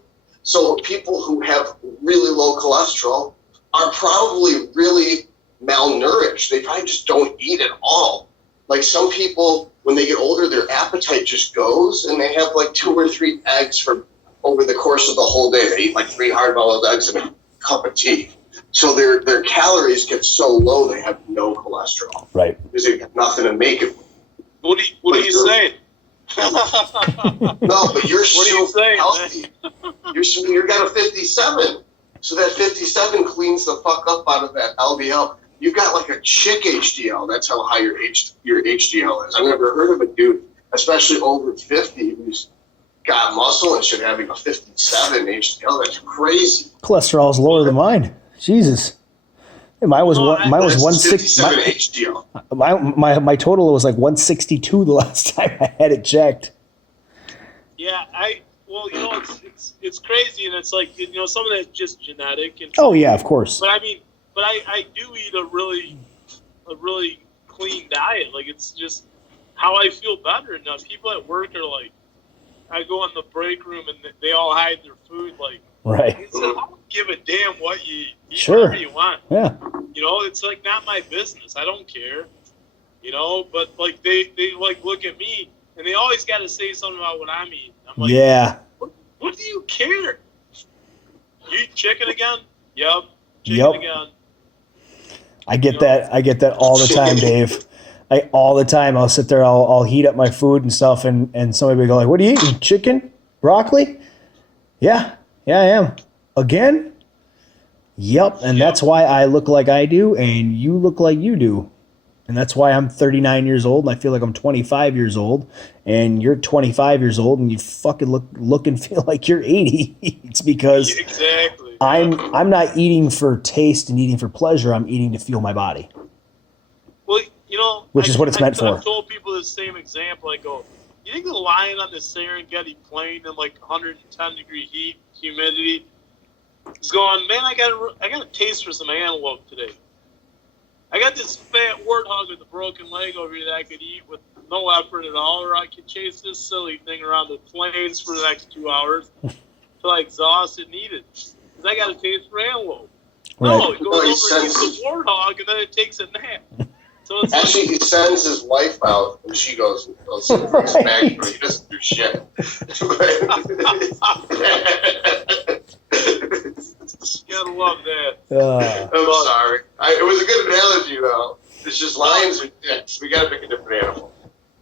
So people who have really low cholesterol are probably really malnourished. They probably just don't eat at all. Like some people, when they get older, their appetite just goes, and they have like 2 or 3 eggs for over the course of the whole day. They eat like 3 hard-boiled eggs and a cup of tea. So their calories get so low they have no cholesterol. Right. Because they have nothing to make it. What are you saying? No, but you're What are you so saying, healthy. You're got a 57. So that 57 cleans the fuck up out of that LDL. You've got like a chick HDL. That's how high your HDL is. I've never heard of a dude, especially over 50, who's got muscle and shit having a 57 HDL. That's crazy. Cholesterol's lower than mine. Jesus. Mine was No, mine was That's 160. 57 HDL. My total was like 162 the last time I had it checked. Yeah, well, you know, it's crazy, and it's like, you know, some of that's just genetic. And Oh yeah, of course. But I mean, I do eat a really clean diet. Like, it's just how I feel better. And people at work are like, I go in the break room and they all hide their food. Like, Right. I don't give a damn what you eat. Sure. Whatever you want. Yeah. You know, it's like not my business. I don't care. You know, but like they like look at me and they always got to say something about what I'm eating. I'm like, Yeah. What do you care? You eat chicken again? Yep. Chicken Yep. again. I get that. I get that all the time, Dave. All the time. I'll sit there. I'll heat up my food and stuff, and somebody will go like, "What are you eating? Chicken? Broccoli? Yeah, I am. Again? Yep. And that's why I look like I do, and you look like you do, and that's why I'm 39 years old, and I feel like I'm 25 years old, and you're 25 years old, and you fucking look and feel like you're 80. It's because Exactly. I'm not eating for taste and eating for pleasure. I'm eating to fuel my body. Well, you know, Which is what it's meant for. I've told people the same example. I go, you think the lion on the Serengeti plain in like 110 degree heat, humidity, is going, man, I got a taste for some antelope today. I got this fat warthog with a broken leg over here that I could eat with no effort at all, or I could chase this silly thing around the plains for the next 2 hours till I exhaust it and eat it. Because I got a taste for antelope. Right. No, it goes over and eats the warthog, and then it takes a nap. So it's Actually, he sends his wife out, and she goes, brings him back, but he doesn't do shit. gotta love that. I'm sorry. It was a good analogy, though. It's just lions are dicks. We gotta pick a different animal.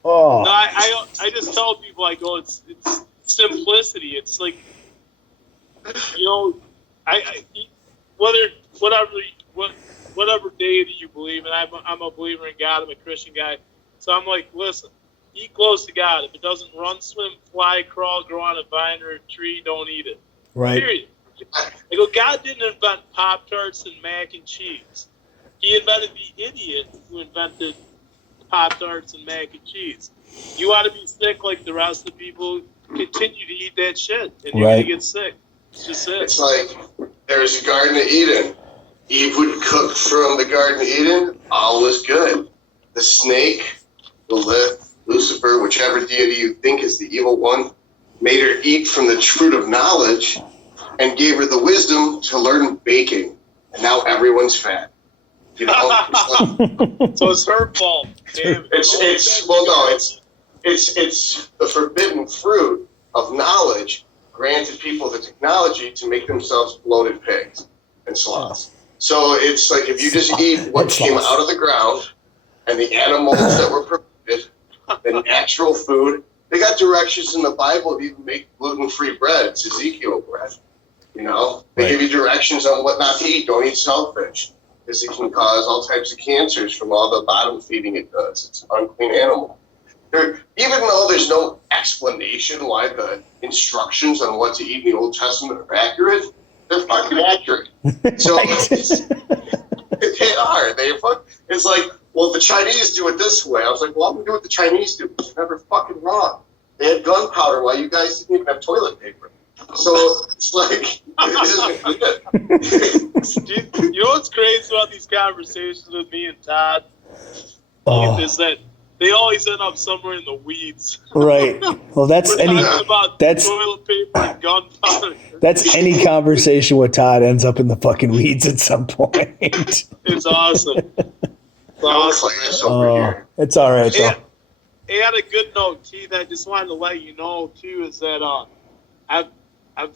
Oh. No, I just tell people, I go, it's simplicity. It's like, you know, whatever deity you believe in, I'm a believer in God. I'm a Christian guy. So I'm like, listen, eat close to God. If it doesn't run, swim, fly, crawl, grow on a vine or a tree, don't eat it. Right. Period. I go, God didn't invent Pop-Tarts and mac and cheese. He invented the idiot who invented Pop-Tarts and mac and cheese. You want to be sick like the rest of the people, continue to eat that shit, and you're going to get sick. It's just it. It's like there's a Garden of Eden. Eve would cook from the Garden of Eden. All was good. The snake, Lucifer, whichever deity you think is the evil one, made her eat from the fruit of knowledge and gave her the wisdom to learn baking. And now everyone's fat. You know? So it's her fault. Damn. It's the forbidden fruit of knowledge granted people the technology to make themselves bloated pigs and sloths. So it's like if you just eat what came out of the ground and the animals that were provided, the natural food. They got directions in the Bible to even make gluten-free bread. It's Ezekiel bread. You know, they give you directions on what not to eat. Don't eat shellfish because it can cause all types of cancers from all the bottom feeding it does. It's an unclean animal. Even though there's no explanation why the instructions on what to eat in the Old Testament are accurate, they're fucking accurate. So they are. It's like, well, the Chinese do it this way. I was like, well, I'm going to do what the Chinese do. It's never fucking wrong. They had gunpowder while you guys didn't even have toilet paper. So it's like, you know what's crazy about these conversations with me and Todd? Is that they always end up somewhere in the weeds. Right. Well, that's toilet paper and gunpowder. That's any conversation with Todd ends up in the fucking weeds at some point. It's awesome. It's all right, though. Hey, on a good note, Keith, I just wanted to let you know, too, is that I've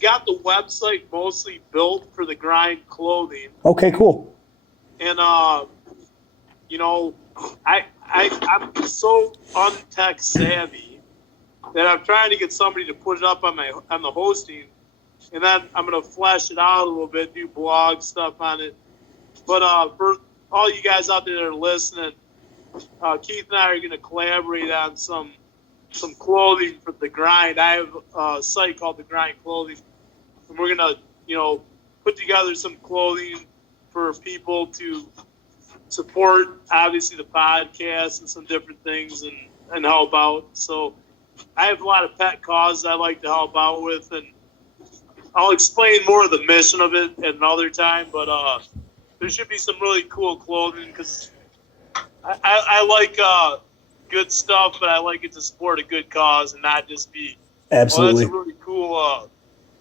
got the website mostly built for the grind clothing. Okay, cool. And, you know, I'm so untech savvy Then I'm trying to get somebody to put it up on the hosting, and then I'm gonna flesh it out a little bit, do blog stuff on it. But for all you guys out there that are listening, Keith and I are gonna collaborate on some clothing for the grind. I have a site called The Grind Clothing, and we're gonna put together some clothing for people to support, obviously, the podcast and some different things and help out. So I have a lot of pet causes I like to help out with, and I'll explain more of the mission of it at another time, but there should be some really cool clothing because I like good stuff, but I like it to support a good cause and not just be, Absolutely.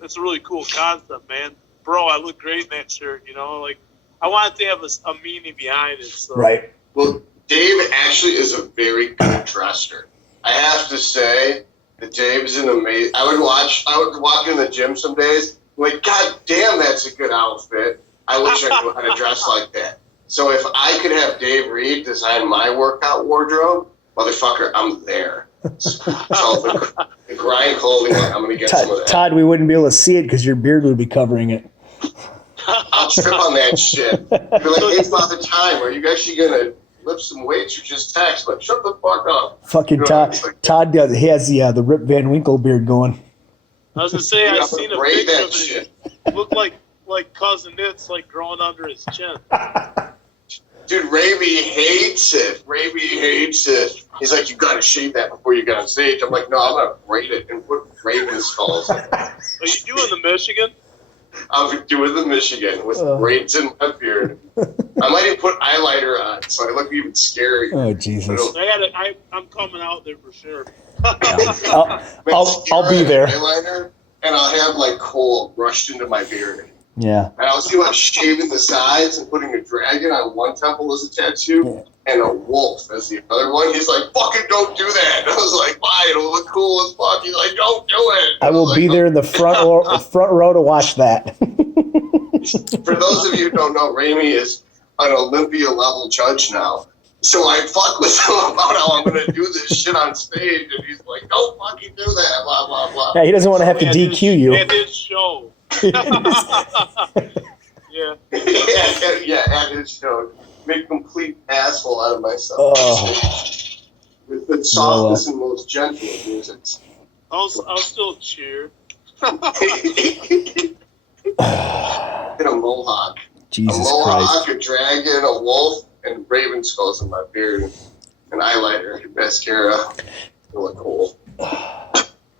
That's a really cool concept, man. Bro, I look great in that shirt, like I want it to have a meaning behind it. So. Right. Well, Dave actually is a very good dresser. I have to say that Dave's an amazing. I would walk in the gym some days, like, God damn, that's a good outfit. I wish I knew how to dress like that. So if I could have Dave Reid design my workout wardrobe, motherfucker, I'm there. So the grind clothing, I'm going to get some of that. Todd, we wouldn't be able to see it because your beard would be covering it. I'll trip on that shit. Be like, hey, Father Time, are you actually going to lift some weights or just text? Like, shut the fuck up. Fucking Todd. Todd does. He has the Rip Van Winkle beard going. I was gonna say I seen a picture that of shit. it. Looked like Cousin Nit's like growing under his chin. Dude, Raby hates it. He's like, you gotta shave that before you get on stage. I'm like, no, I'm gonna braid it and put raven skulls in it. Are you doing the Michigan? I'm doing the Michigan with braids in my beard. I might even put eyeliner on, so I look even scary. Oh, Jesus. I'm coming out there for sure. I'll be there. Eyeliner, and I'll have like coal brushed into my beard. Yeah. And I'll see like shaving the sides and putting a dragon on one temple as a tattoo and a wolf as the other one. He's like, fucking don't do that. And I was like, why? It'll look cool as fuck. He's like, don't do it. I will be there in the front row to watch that. For those of you who don't know, Ramey is an Olympia level judge now. So I fuck with him about how I'm going to do this shit on stage. And he's like, don't fucking do that, blah, blah, blah. Yeah, he doesn't want to have to DQ you. At his show. Yeah. At his show. Make complete asshole out of myself. With the softest and most gentle of music. I'll still cheer. In a mohawk. Jesus a mohawk, Christ. a dragon, a wolf, and raven skulls in my beard, and eyeliner, mascara. It'll look cool.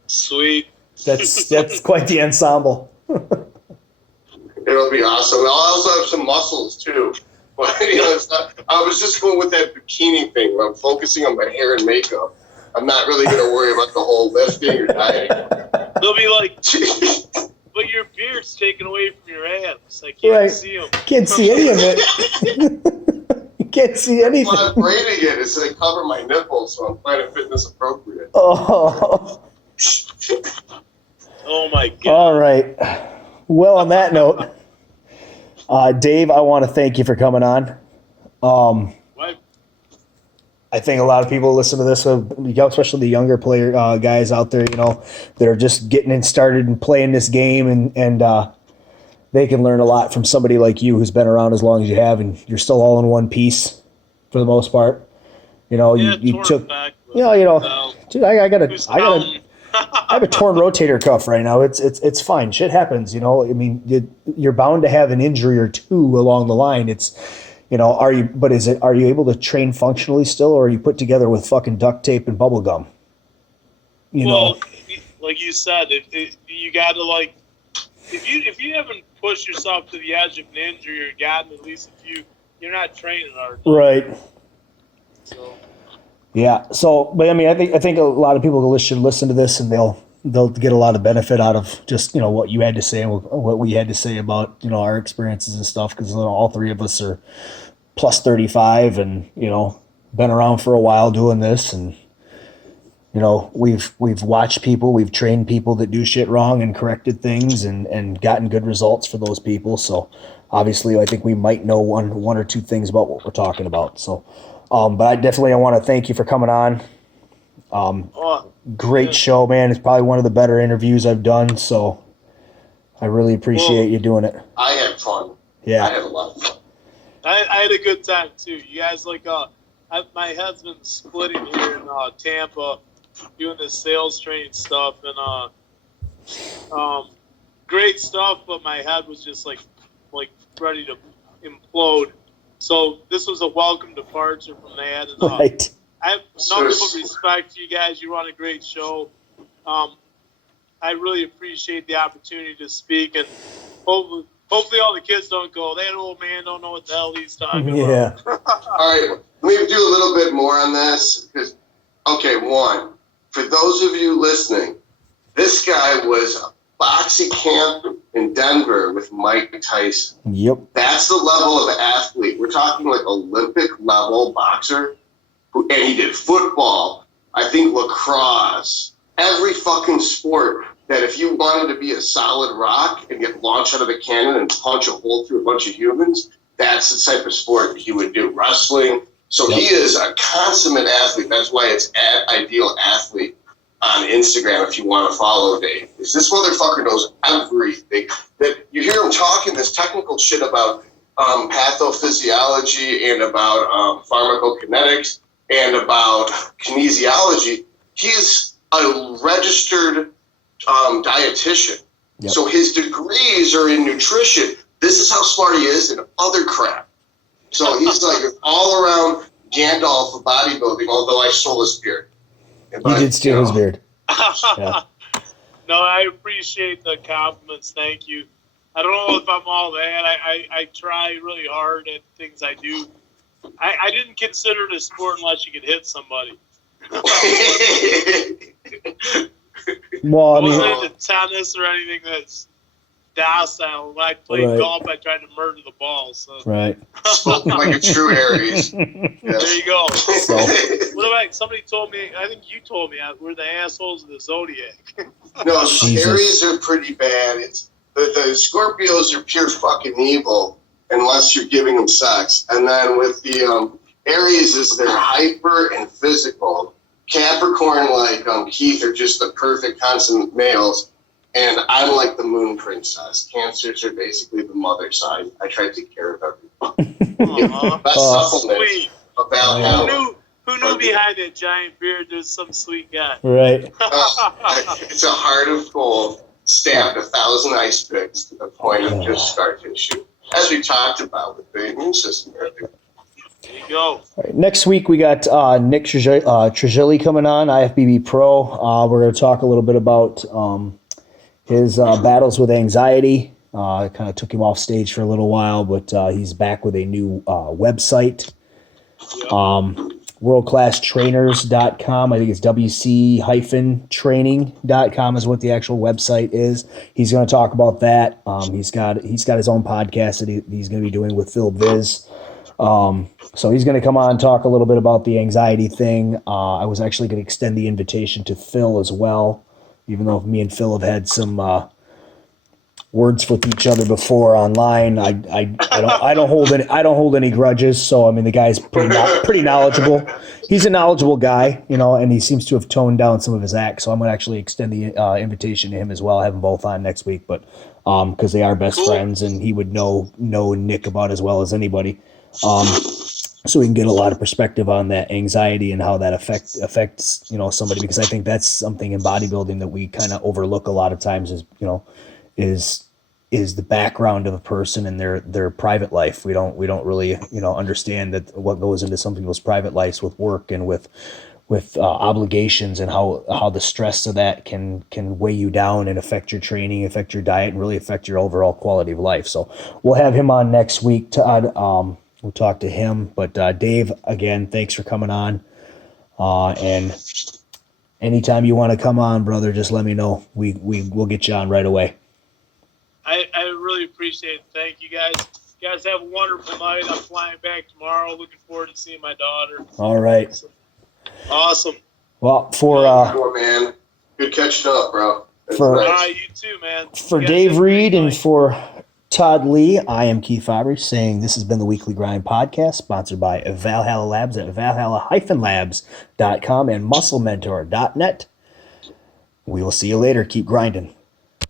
Sweet. That's quite the ensemble. It'll be awesome. I'll also have some muscles too. But it's not, I was just going with that bikini thing where I'm focusing on my hair and makeup. I'm not really going to worry about the whole lifting or dieting. They'll be like, but your beard's taken away from your abs. I can't see them. Can't see any of it. You can't see anything. Well, I'm braiding it. It's to cover my nipples, so I'm Planet Fitness appropriate. Oh. Oh my God. All right. Well, on that note, Dave, I want to thank you for coming on. I think a lot of people listen to this, especially the younger player guys out there, that are just getting in started and playing this game, and they can learn a lot from somebody like you who's been around as long as you have, and you're still all in one piece for the most part. You took, back, dude, I have a torn rotator cuff right now. It's fine. Shit happens. I mean, you're bound to have an injury or two along the line. Are you able to train functionally still, or are you put together with fucking duct tape and bubble gum? Well, like you said, you got to if you haven't pushed yourself to the edge of an injury or gotten at least a few, you're not training hard. Right. So. Yeah. So, but I mean, I think a lot of people should listen to this, and they'll get a lot of benefit out of just what you had to say and what we had to say about our experiences and stuff, because all three of us are plus 35 and been around for a while doing this, and we've watched people, we've trained people that do shit wrong and corrected things and gotten good results for those people. So obviously I think we might know one or two things about what we're talking about. So but I want to thank you for coming on. Great show, man. It's probably one of the better interviews I've done, so I really appreciate you doing it. I had fun. Yeah. I had a lot of fun. I had a good time too. You guys my husband's splitting here in Tampa, doing this sales training stuff, and great stuff. But my head was just like ready to implode. So this was a welcome departure from that. And, Right. I have nothing but respect for you guys. You run a great show. I really appreciate the opportunity to speak, and hopefully all the kids don't go, that old man don't know what the hell he's talking about. All right, let me do a little bit more on this. Because, okay, one, for those of you listening, this guy was a boxing camp in Denver with Mike Tyson. Yep. That's the level of athlete. We're talking like Olympic level boxer. And he did football, I think lacrosse, every fucking sport that if you wanted to be a solid rock and get launched out of a cannon and punch a hole through a bunch of humans, that's the type of sport he would do. Wrestling. So he is a consummate athlete. That's why it's Ideal Athlete on Instagram if you want to follow Dave. Is this motherfucker knows everything. That you hear him talking this technical shit about pathophysiology and about pharmacokinetics and about kinesiology. He's a registered dietitian. Yep. So his degrees are in nutrition. This is how smart he is in other crap. So he's like an all-around Gandalf of bodybuilding, although I stole his beard. You did steal his beard. Yeah. No, I appreciate the compliments. Thank you. I don't know if I'm all that. I try really hard at things I do. I didn't consider it a sport unless you could hit somebody. Well, I mean, wasn't into tennis or anything that's docile. When I played golf, I tried to murder the ball. So. Right. Spoken like a true Aries. Yes. There you go. So. What about somebody told me? I think you told me we're the assholes of the zodiac. No, Aries are pretty bad. It's the Scorpios are pure fucking evil unless you're giving them sex. And then with the Aries is they're hyper and physical. Capricorn, like Keith, are just the perfect consummate males. And I'm like the moon princess. Cancers are basically the mother side. I try to take care of everyone. Best supplement sweet. of Valhalla. Who knew behind that giant beard there's some sweet guy? Right. It's a heart of gold, stabbed 1,000 ice picks to the point of just scar tissue. As we talked about with the immune system earlier. There you go. All right, next week we got Nick Trigilli coming on, IFBB Pro. We're going to talk a little bit about his battles with anxiety. Kind of took him off stage for a little while, but he's back with a new website. Worldclasstrainers.com. I think it's WC-training.com is what the actual website is. He's going to talk about that. He's got his own podcast that he's going to be doing with Phil Viz. So he's going to come on and talk a little bit about the anxiety thing. I was actually going to extend the invitation to Phil as well, even though me and Phil have had some words with each other before online. I don't hold any grudges. So I mean, the guy's pretty knowledgeable. He's a knowledgeable guy, and he seems to have toned down some of his acts. So I'm going to actually extend the invitation to him as well. Have them both on next week, but because they are best friends, and he would know Nick about as well as anybody. So we can get a lot of perspective on that anxiety and how that affects somebody, because I think that's something in bodybuilding that we kind of overlook a lot of times is the background of a person and their private life. We don't really understand that what goes into some people's private lives with work and with obligations, and how the stress of that can weigh you down and affect your training, affect your diet, and really affect your overall quality of life. So we'll have him on next week, Todd. We'll talk to him. But Dave, again, thanks for coming on. And anytime you want to come on, brother, just let me know. We'll get you on right away. I really appreciate it. Thank you, guys. You guys have a wonderful night. I'm flying back tomorrow. Looking forward to seeing my daughter. All right. Awesome. Well, man, good catching up, bro. You too, man. For Dave Reid and for Doctortoddlee. I am Keith Fabbri saying this has been the Weekly Grind Podcast, sponsored by Valhalla Labs at valhalla-labs.com and musclementor.net. We will see you later. Keep grinding.